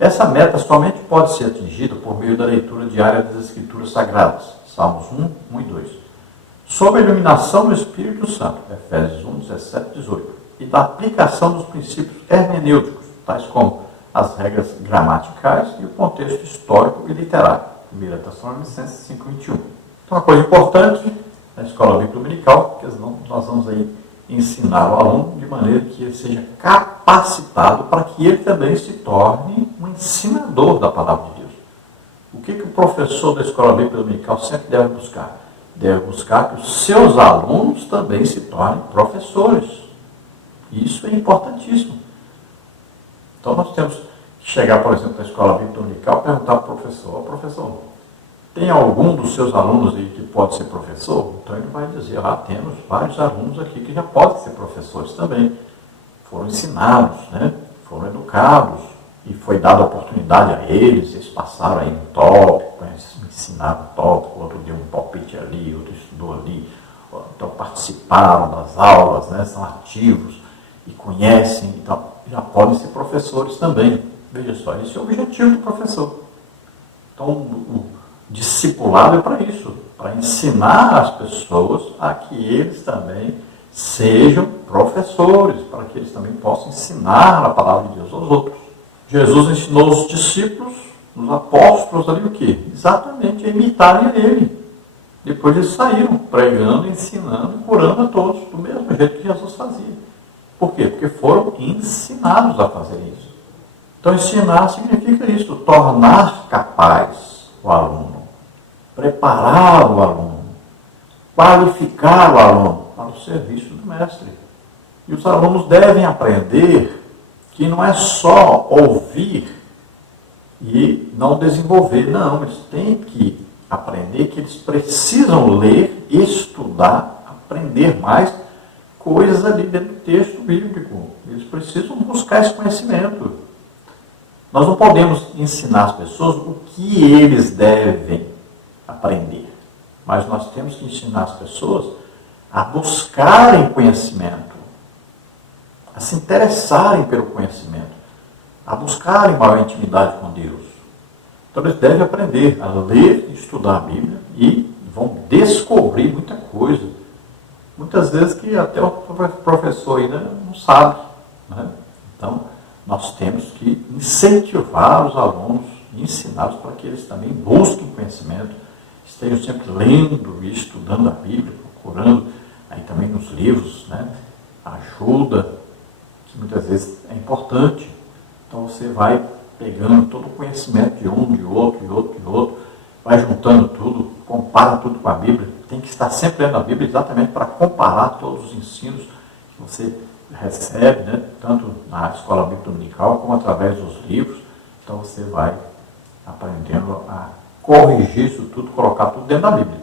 Essa meta somente pode ser atingida por meio da leitura diária das Escrituras Sagradas, Salmos 1 e 2, sob a iluminação do Espírito Santo, Efésios 1, 17 e 18, e da aplicação dos princípios hermenêuticos, tais como as regras gramaticais e o contexto histórico e literário, 1 Tessalonicenses 5, 21. Então, uma coisa importante na escola bíblica dominical, que nós vamos aí ensinar o aluno de maneira que ele seja capacitado para que ele também se torne um ensinador da palavra de Deus. O que o professor da escola bíblica dominical sempre deve buscar? deve buscar que os seus alunos também se tornem professores. Isso é importantíssimo. Então nós temos que chegar, por exemplo, na escola bíblica dominical e perguntar para o professor: professor, tem algum dos seus alunos aí que pode ser professor? Então ele vai dizer: temos vários alunos aqui que já podem ser professores também. Foram ensinados, né? Foram educados e foi dada a oportunidade a eles passaram aí um tópico, ensinaram um tópico, outro deu um palpite ali, outro estudou ali, então participaram das aulas, né? São ativos e conhecem, então já podem ser professores também. Veja só, esse é o objetivo do professor. Então o discipulado é para isso, para ensinar as pessoas a que eles também sejam professores, para que eles também possam ensinar a palavra de Deus aos outros. Jesus ensinou os discípulos, os apóstolos ali o quê? Exatamente a imitarem a ele. Depois eles saíram pregando, ensinando, curando a todos, do mesmo jeito que Jesus fazia. Por quê? Porque foram ensinados a fazer isso. Então ensinar significa isso, tornar capaz o aluno, preparar o aluno, qualificar o aluno para o serviço do mestre. E os alunos devem aprender que não é só ouvir e não desenvolver. Não, eles têm que aprender que eles precisam ler, estudar, aprender mais coisas ali dentro do texto bíblico. Eles precisam buscar esse conhecimento. Nós não podemos ensinar as pessoas o que eles devem aprender, mas nós temos que ensinar as pessoas a buscarem conhecimento, a se interessarem pelo conhecimento, a buscarem maior intimidade com Deus. Então eles devem aprender a ler e estudar a Bíblia e vão descobrir muita coisa. Muitas vezes que até o professor ainda não sabe, né? Então nós temos que incentivar os alunos, ensiná-los para que eles também busquem conhecimento, estejam sempre lendo e estudando a Bíblia, procurando aí também nos livros, né? Ajuda, que muitas vezes é importante. Então você vai pegando todo o conhecimento de um, de outro, de outro, de outro, vai juntando tudo, compara tudo com a Bíblia. Tem que estar sempre lendo a Bíblia exatamente para comparar todos os ensinos que você recebe, né? Tanto na escola bíblica dominical como através dos livros. Então você vai aprendendo a corrigir isso tudo, colocar tudo dentro da Bíblia.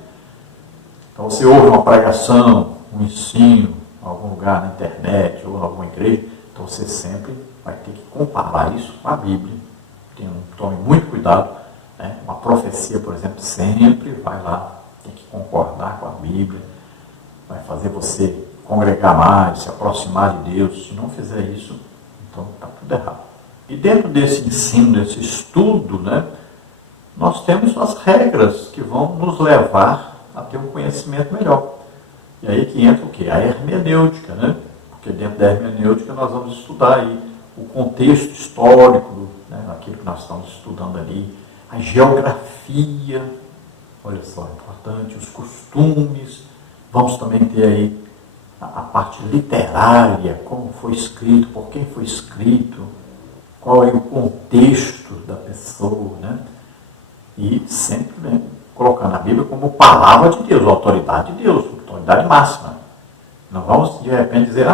Então você ouve uma pregação, um ensino, em algum lugar na internet ou em alguma igreja, então você sempre vai ter que comparar isso com a Bíblia. Tome muito cuidado, né? Uma profecia, por exemplo, sempre vai lá, tem que concordar com a Bíblia, vai fazer você congregar mais, se aproximar de Deus. Se não fizer isso, então está tudo errado. E dentro desse ensino, desse estudo, né, nós temos as regras que vão nos levar a ter um conhecimento melhor. E aí que entra o quê? A hermenêutica, né? Porque dentro da hermenêutica nós vamos estudar aí o contexto histórico, né, aquilo que nós estamos estudando ali, a geografia, olha só, importante, os costumes, vamos também ter aí a parte literária, como foi escrito, por quem foi escrito, qual é o contexto da pessoa, né? E sempre, né, colocando a Bíblia como palavra de Deus, autoridade de Deus, autoridade máxima. Não vamos de repente dizer,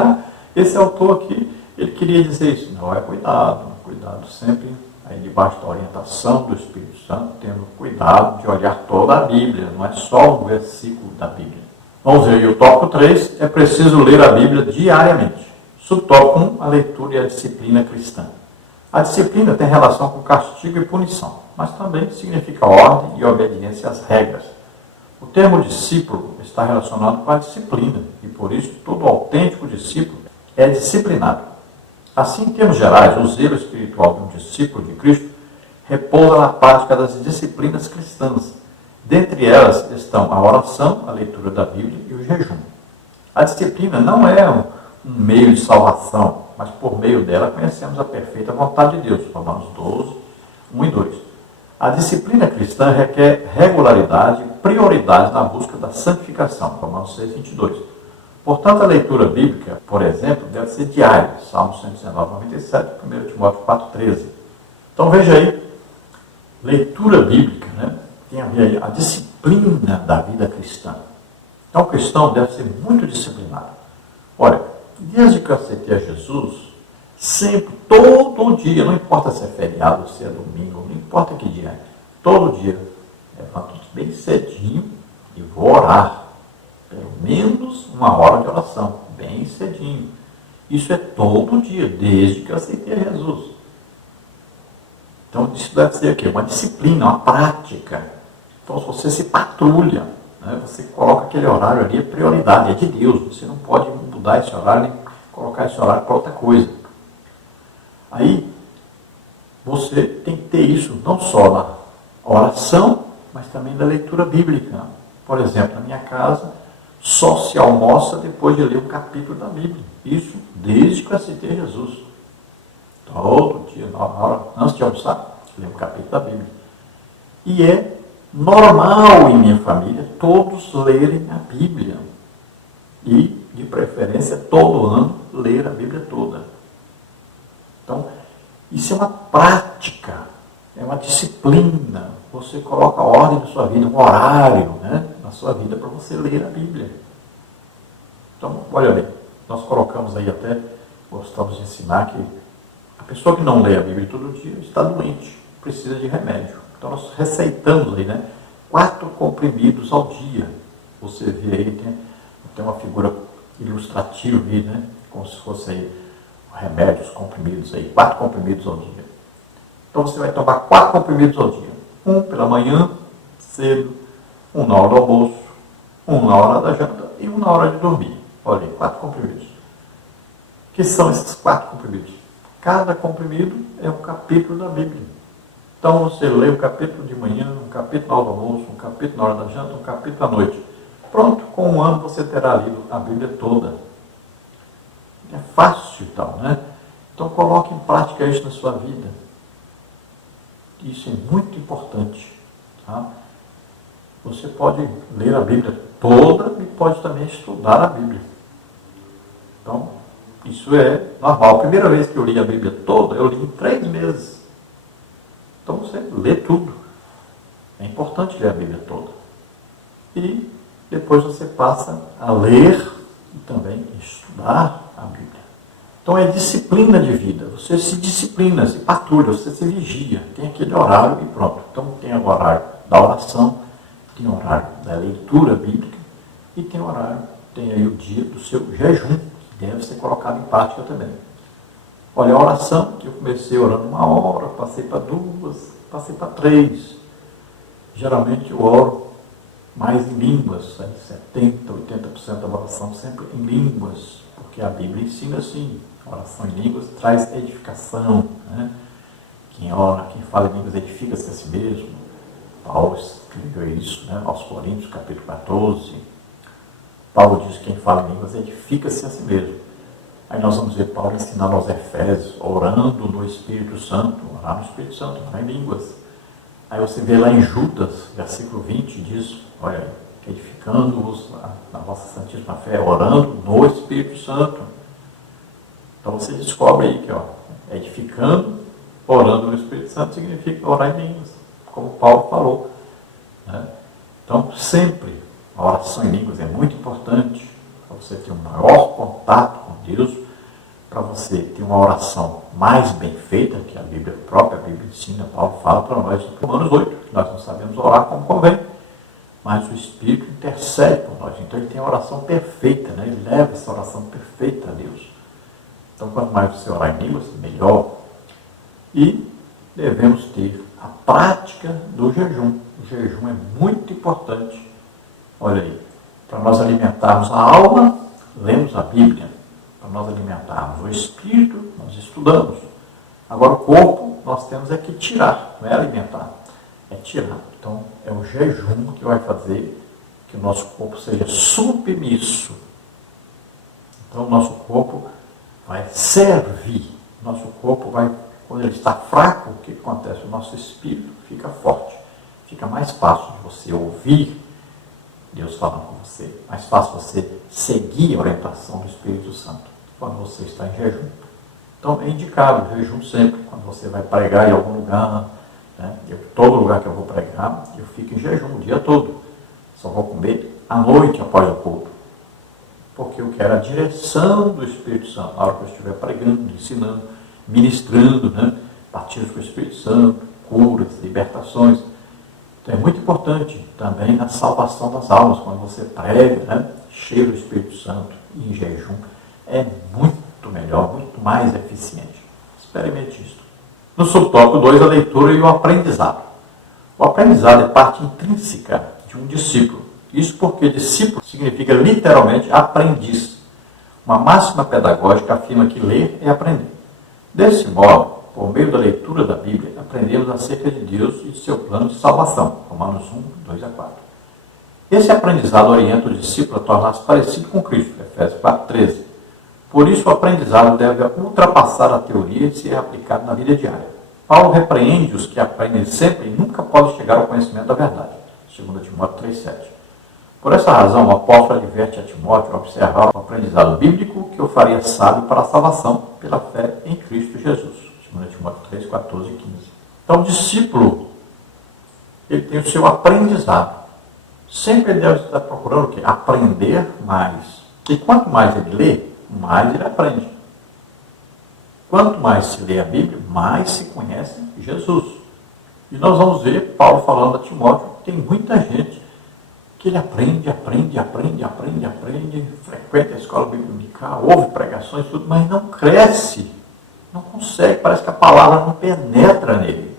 esse autor aqui, ele queria dizer isso. Não, cuidado sempre aí debaixo da orientação do Espírito Santo, tendo cuidado de olhar toda a Bíblia, não é só um versículo da Bíblia. Vamos ver aí o tópico 3, é preciso ler a Bíblia diariamente. Subtópico 1, a leitura e a disciplina cristã. A disciplina tem relação com castigo e punição, mas também significa ordem e obediência às regras. O termo discípulo está relacionado com a disciplina, e por isso todo autêntico discípulo é disciplinado. Assim, em termos gerais, o zelo espiritual de um discípulo de Cristo repousa na prática das disciplinas cristãs. Dentre elas estão a oração, a leitura da Bíblia e o jejum. A disciplina não é um meio de salvação, mas por meio dela conhecemos a perfeita vontade de Deus. Romanos 12, 1 e 2. A disciplina cristã requer regularidade e prioridade na busca da santificação. Romanos 6, 22. Portanto, a leitura bíblica, por exemplo, deve ser diária. Salmos 119, 97, 1 Timóteo 4, 13. Então veja aí, leitura bíblica, né? Tem a ver aí a disciplina da vida cristã. Então, o cristão deve ser muito disciplinado. Olha, desde que eu aceitei a Jesus, sempre, todo dia, não importa se é feriado, se é domingo, não importa que dia é, todo dia, levanto bem cedinho e vou orar. Pelo menos 1 hora de oração, bem cedinho. Isso é todo dia, desde que eu aceitei a Jesus. Então, isso deve ser o quê? Uma disciplina, uma prática. Então, se você se patrulha, né, você coloca aquele horário ali, é prioridade, é de Deus. Você não pode mudar esse horário, nem colocar esse horário para outra coisa. Aí, você tem que ter isso não só na oração, mas também na leitura bíblica. Por exemplo, na minha casa, só se almoça depois de ler um capítulo da Bíblia. Isso desde que eu aceitei Jesus. Todo dia, na hora, antes de almoçar, ler um capítulo da Bíblia. E é normal em minha família todos lerem a Bíblia. E, de preferência, todo ano, ler a Bíblia toda. Então, isso é uma prática, é uma disciplina. Você coloca a ordem na sua vida, um horário, né, na sua vida para você ler a Bíblia. Então, olha bem, nós colocamos aí até, gostamos de ensinar que a pessoa que não lê a Bíblia todo dia está doente, precisa de remédio. Então, nós receitamos aí, né, 4 comprimidos ao dia. Você vê aí, tem uma figura ilustrativa aí, né, como se fosse aí remédios, comprimidos aí, 4 comprimidos ao dia. Então, você vai tomar 4 comprimidos ao dia. Um pela manhã, cedo, um na hora do almoço, um na hora da janta e um na hora de dormir. Olha aí, 4 comprimidos. O que são esses 4 comprimidos? Cada comprimido é um capítulo da Bíblia. Então você lê um capítulo de manhã, um capítulo na hora do almoço, um capítulo na hora da janta, um capítulo à noite. Pronto, com 1 ano você terá lido a Bíblia toda. É fácil e tal, né? Então coloque em prática isso na sua vida. Isso é muito importante. Tá? Você pode ler a Bíblia toda e pode também estudar a Bíblia. Então, isso é normal. A primeira vez que eu li a Bíblia toda, eu li em 3 meses. Então você lê tudo. É importante ler a Bíblia toda. E depois você passa a ler e também estudar a Bíblia. Então é disciplina de vida. Você se disciplina, se patrulha, você se vigia. Tem aquele horário e pronto. Então tem o horário da oração, tem o horário da leitura bíblica e tem o horário, tem aí o dia do seu jejum, que deve ser colocado em prática também. Olha, a oração, que eu comecei orando 1 hora, passei para 2, passei para 3. Geralmente eu oro mais em línguas, 70%, 80% da oração sempre em línguas, porque a Bíblia ensina assim, a oração em línguas traz edificação, né? Quem ora, quem fala em línguas edifica-se a si mesmo. Paulo escreveu isso, né, aos Coríntios, capítulo 14. Paulo diz que quem fala em línguas edifica-se a si mesmo. Aí nós vamos ver Paulo ensinando aos Efésios, orando no Espírito Santo, orar no Espírito Santo, orar em línguas. Aí você vê lá em Judas, versículo 20, diz, olha aí, edificando-os na vossa santíssima fé, orando no Espírito Santo. Então você descobre aí que, ó, edificando, orando no Espírito Santo significa orar em línguas, como Paulo falou, né? Então sempre a oração em línguas é muito importante para você ter um maior contato com Deus, para você ter uma oração mais bem feita, que a Bíblia própria, a Bíblia ensina, Paulo fala para nós em Romanos 8, que nós não sabemos orar como convém, mas o Espírito intercede por nós. Então ele tem a oração perfeita, né? Ele leva essa oração perfeita a Deus. Então quanto mais você orar em línguas, melhor. E devemos ter a prática do jejum. O jejum é muito importante. Olha aí, para nós alimentarmos a alma, lemos a Bíblia. Para nós alimentarmos o espírito, nós estudamos. Agora o corpo, nós temos é que tirar, não é alimentar, é tirar. Então é o jejum que vai fazer que o nosso corpo seja submisso. Então o nosso corpo vai servir. Nosso corpo vai, quando ele está fraco, o que acontece? O nosso espírito fica forte. Fica mais fácil de você ouvir Deus falando com você. Mais fácil você seguir a orientação do Espírito Santo quando você está em jejum. Então é indicado o jejum sempre. Quando você vai pregar em algum lugar, né? Todo lugar que eu vou pregar, eu fico em jejum o dia todo. Só vou comer à noite após o culto. Porque eu quero a direção do Espírito Santo na hora que eu estiver pregando, ensinando, ministrando, né? Batismo com o Espírito Santo, curas, libertações. Então é muito importante também na salvação das almas, quando você prega, né? Cheio do Espírito Santo e em jejum, é muito melhor, muito mais eficiente. Experimente isso. No subtópico 2, a leitura e o aprendizado. O aprendizado é parte intrínseca de um discípulo. Isso porque discípulo significa literalmente aprendiz. Uma máxima pedagógica afirma que ler é aprender. Desse modo, por meio da leitura da Bíblia, aprendemos acerca de Deus e de seu plano de salvação. Romanos 1, 2 a 4. Esse aprendizado orienta o discípulo a tornar-se parecido com Cristo. Efésios 4, 13. Por isso, o aprendizado deve ultrapassar a teoria e ser aplicado na vida diária. Paulo repreende os que aprendem sempre e nunca podem chegar ao conhecimento da verdade. 2 Timóteo 3,7. Por essa razão, o apóstolo adverte a Timóteo a observar o aprendizado bíblico que o faria sábio para a salvação pela fé em Cristo Jesus. 2 Timóteo 3, 14 e 15. Então, o discípulo, ele tem o seu aprendizado. Sempre ele deve estar procurando o quê? Aprender mais. E quanto mais ele lê, mais ele aprende. Quanto mais se lê a Bíblia, mais se conhece Jesus. E nós vamos ver Paulo falando a Timóteo que tem muita gente que ele aprende, frequenta a escola bíblica, ouve pregações, tudo, mas não cresce, não consegue, parece que a palavra não penetra nele.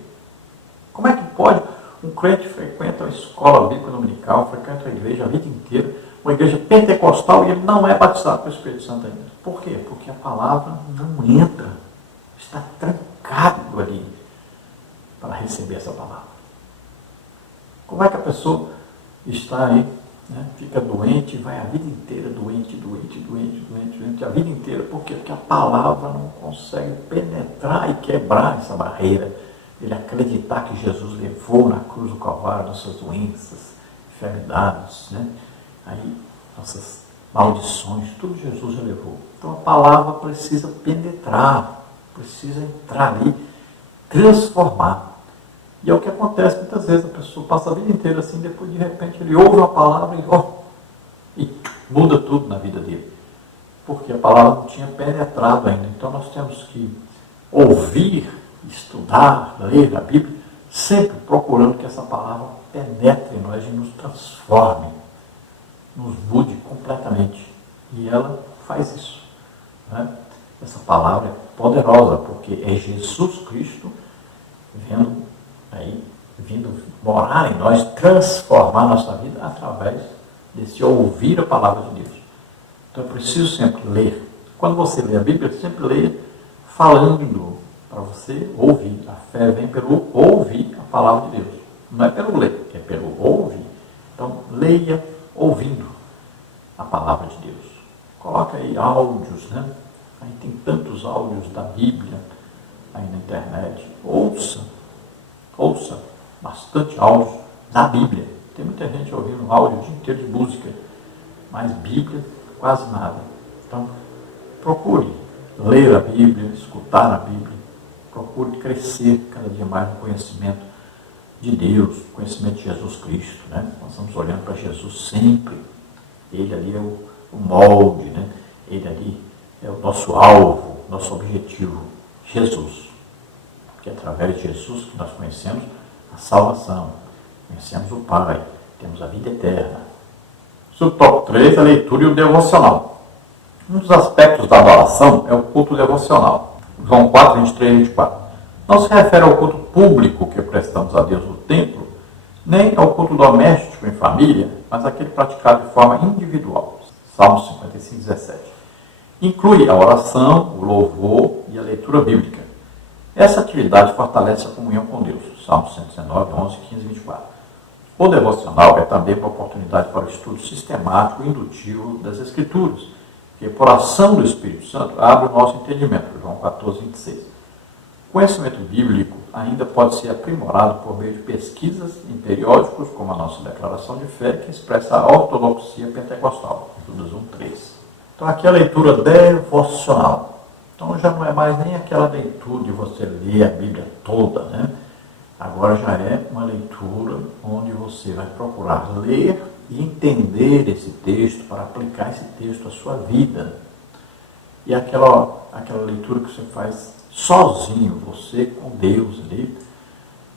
Como é que pode um crente frequenta a escola bíblica dominical, frequenta a igreja a vida inteira, uma igreja pentecostal, e ele não é batizado pelo Espírito Santo ainda? Por quê? Porque a palavra não entra, está trancado ali para receber essa palavra. Como é que a pessoa está aí, né, fica doente, vai a vida inteira doente, a vida inteira? Por quê? Porque a palavra não consegue penetrar e quebrar essa barreira. Ele acreditar que Jesus levou na cruz do Calvário nossas doenças, enfermidades, né? Aí, nossas maldições, tudo Jesus já levou. Então a palavra precisa penetrar, precisa entrar ali, transformar. E é o que acontece muitas vezes, a pessoa passa a vida inteira assim, depois de repente ele ouve uma palavra e muda tudo na vida dele. Porque a palavra não tinha penetrado ainda. Então nós temos que ouvir, estudar, ler a Bíblia, sempre procurando que essa palavra penetre em nós e nos transforme, nos mude completamente. E ela faz isso, né? Essa palavra é poderosa, porque é Jesus Cristo vindo morar em nós, transformar a nossa vida através desse ouvir a palavra de Deus. Então é preciso sempre ler. Quando você lê a Bíblia, sempre leia falando, para você ouvir. A fé vem pelo ouvir a palavra de Deus. Não é pelo ler, é pelo ouvir. Então leia ouvindo a palavra de Deus. Coloca aí áudios, né? Aí tem tantos áudios da Bíblia aí na internet. Ouça bastante áudio da Bíblia. Tem muita gente ouvindo áudio o dia inteiro de música, mas Bíblia quase nada. Então procure ler a Bíblia, escutar a Bíblia, procure crescer cada dia mais no conhecimento de Deus, conhecimento de Jesus Cristo, né? Nós estamos olhando para Jesus sempre. Ele ali é o molde, né? Ele ali é o nosso alvo, nosso objetivo, Jesus. Porque é através de Jesus que nós conhecemos a salvação, conhecemos o Pai, temos a vida eterna. Subtópico 3, a leitura e o devocional. Um dos aspectos da adoração é o culto devocional. João 4, 23 e 24. Não se refere ao culto público que prestamos a Deus no templo, nem ao culto doméstico em família, mas aquele praticado de forma individual. Salmo 55, 17. Inclui a oração, o louvor e a leitura bíblica. Essa atividade fortalece a comunhão com Deus. Salmo 119, 11, 15 e 24. O devocional é também uma oportunidade para o estudo sistemático e indutivo das Escrituras, que, por ação do Espírito Santo, abre o nosso entendimento. João 14, 26. O conhecimento bíblico ainda pode ser aprimorado por meio de pesquisas em periódicos, como a nossa declaração de fé, que expressa a ortodoxia pentecostal. Exodus 1, 3. Então, aqui é a leitura devocional. Então, já não é mais nem aquela leitura de você ler a Bíblia toda, né? Agora já é uma leitura onde você vai procurar ler e entender esse texto, para aplicar esse texto à sua vida. E aquela leitura que você faz sozinho, você com Deus ali.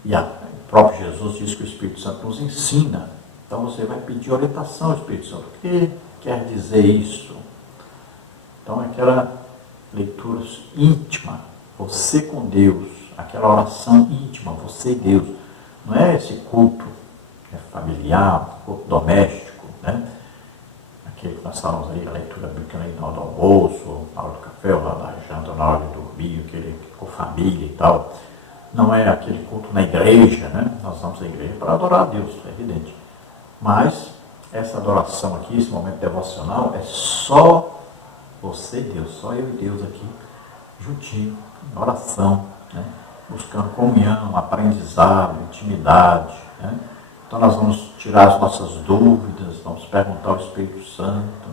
E o próprio Jesus diz que o Espírito Santo nos ensina. Então você vai pedir orientação ao Espírito Santo. O que quer dizer isso? Então aquela leitura íntima, você com Deus, aquela oração íntima, você e Deus. Não é esse culto familiar, culto doméstico, né? Aquele que nós falamos aí, a leitura bíblica na hora do almoço, na hora do café, ou na hora da janta, na hora de dormir, aquele com família e tal. Não é aquele culto na igreja, né? Nós vamos à igreja para adorar a Deus, é evidente. Mas essa adoração aqui, esse momento devocional, é só você e Deus, só eu e Deus aqui, juntinho, em oração, né? Buscando comunhão, aprendizado, intimidade, né? Então nós vamos tirar as nossas dúvidas, vamos perguntar ao Espírito Santo.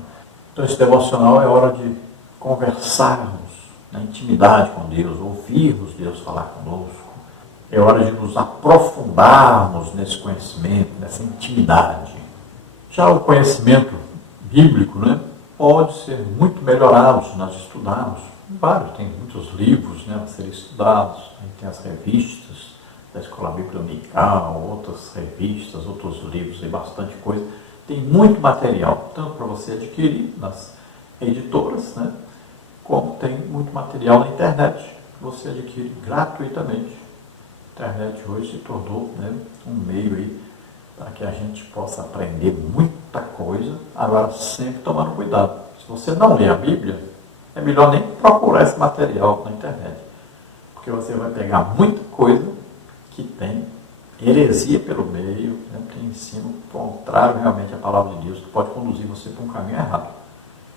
Então esse devocional é hora de conversarmos na intimidade com Deus, ouvirmos Deus falar conosco. É hora de nos aprofundarmos nesse conhecimento, nessa intimidade. Já o conhecimento bíblico, né, pode ser muito melhorado se nós estudarmos. Tem muitos livros, né, a serem estudados. Tem as revistas da Escola Bíblica Dominical, outras revistas, outros livros, tem bastante coisa. Tem muito material, tanto para você adquirir nas editoras, né, como tem muito material na internet, que você adquire gratuitamente. A internet hoje se tornou, né, um meio aí para que a gente possa aprender muita coisa, agora sempre tomando cuidado. Se você não lê a Bíblia, é melhor nem procurar esse material na internet, porque você vai pegar muita coisa que tem heresia pelo meio, né, tem ensino contrário realmente à palavra de Deus, que pode conduzir você para um caminho errado.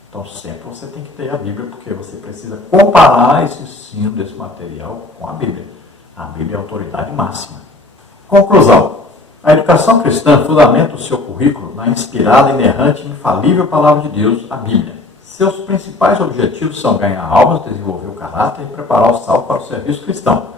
Então sempre você tem que ter a Bíblia, porque você precisa comparar esse ensino desse material com a Bíblia. A Bíblia é a autoridade máxima. Conclusão. A educação cristã fundamenta o seu currículo na inspirada, inerrante e infalível palavra de Deus, a Bíblia. Seus principais objetivos são ganhar almas, desenvolver o caráter e preparar o salvo para o serviço cristão.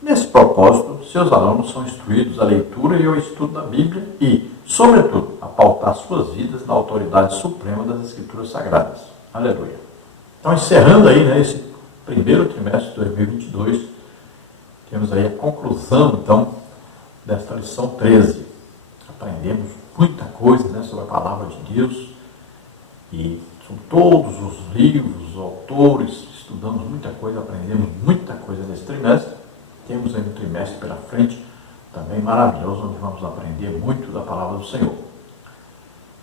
Nesse propósito, seus alunos são instruídos à leitura e ao estudo da Bíblia e, sobretudo, a pautar suas vidas na autoridade suprema das Escrituras Sagradas. Aleluia. Então, encerrando aí, né, esse primeiro trimestre de 2022, temos aí a conclusão, então, desta lição 13. Aprendemos muita coisa, né, sobre a palavra de Deus e sobre todos os livros, os autores, estudamos muita coisa, aprendemos muita coisa nesse trimestre. Temos aí um trimestre pela frente, também maravilhoso, onde vamos aprender muito da palavra do Senhor.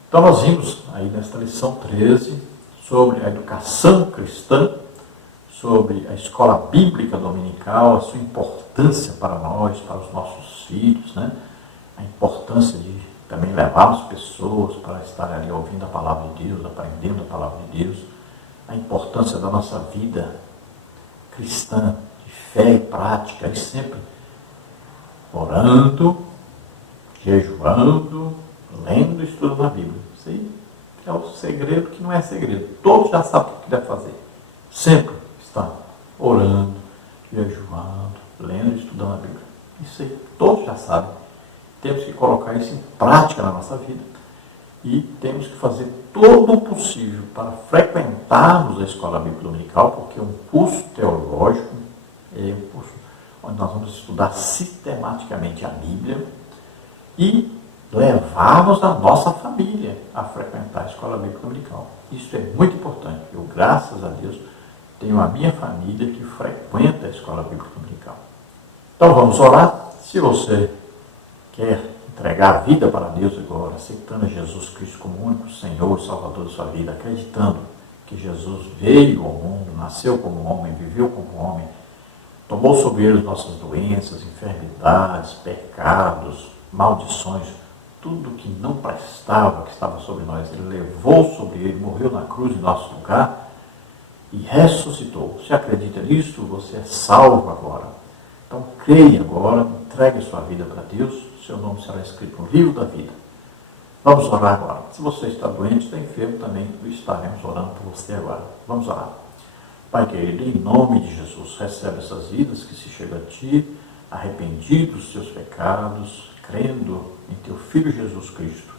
Então nós vimos aí nesta lição 13 sobre a educação cristã, sobre a escola bíblica dominical, a sua importância para nós, para os nossos filhos, né? A importância de também levarmos pessoas para estar ali ouvindo a palavra de Deus, aprendendo a palavra de Deus, a importância da nossa vida cristã, de fé e prática, e sempre orando, jejuando, lendo e estudando a Bíblia. Isso aí é o segredo que não é segredo. Todos já sabem o que deve fazer. Sempre está orando, jejuando, lendo e estudando a Bíblia. Isso aí todos já sabem. Temos que colocar isso em prática na nossa vida. E temos que fazer todo o possível para frequentarmos a Escola Bíblica Dominical, porque é um curso teológico, é um curso onde nós vamos estudar sistematicamente a Bíblia e levarmos a nossa família a frequentar a Escola Bíblica Dominical. Isso é muito importante. Eu, graças a Deus, tenho a minha família que frequenta a Escola Bíblica Dominical. Então vamos orar. Se você quer entregar a vida para Deus agora, aceitando Jesus Cristo como o único Senhor e Salvador da sua vida, acreditando que Jesus veio ao mundo, nasceu como homem, viveu como homem, tomou sobre ele nossas doenças, enfermidades, pecados, maldições, tudo que não prestava, que estava sobre nós, ele levou sobre ele, morreu na cruz em nosso lugar e ressuscitou. Se acredita nisso, você é salvo agora. Então creia agora, entregue sua vida para Deus, seu nome será escrito no livro da vida. Vamos orar agora. Se você está doente, está enfermo também, estaremos orando por você agora. Vamos orar. Pai querido, em nome de Jesus, recebe essas vidas que se chegam a Ti, arrependidos dos seus pecados, crendo em Teu Filho Jesus Cristo,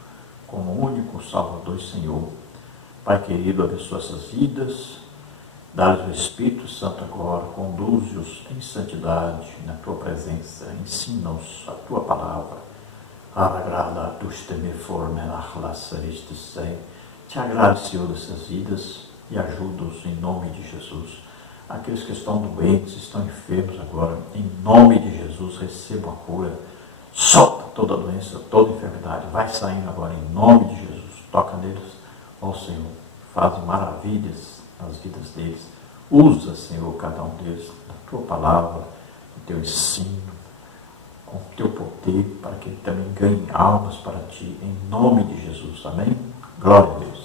como único Salvador e Senhor. Pai querido, abençoa essas vidas, dá-lhes o Espírito Santo agora, conduze-os em santidade, na tua presença, ensina-os a tua palavra. Te agrade, Senhor, dessas vidas e ajuda-os em nome de Jesus. Aqueles que estão doentes, estão enfermos agora, em nome de Jesus, recebam a cura. Solta toda doença, toda enfermidade, vai saindo agora em nome de Jesus. Toca neles, ó Senhor, faz maravilhas nas vidas deles. Usa, Senhor, cada um deles, a tua palavra, o teu ensino, com o teu poder, para que ele também ganhe almas para ti, em nome de Jesus. Amém? Glória a Deus.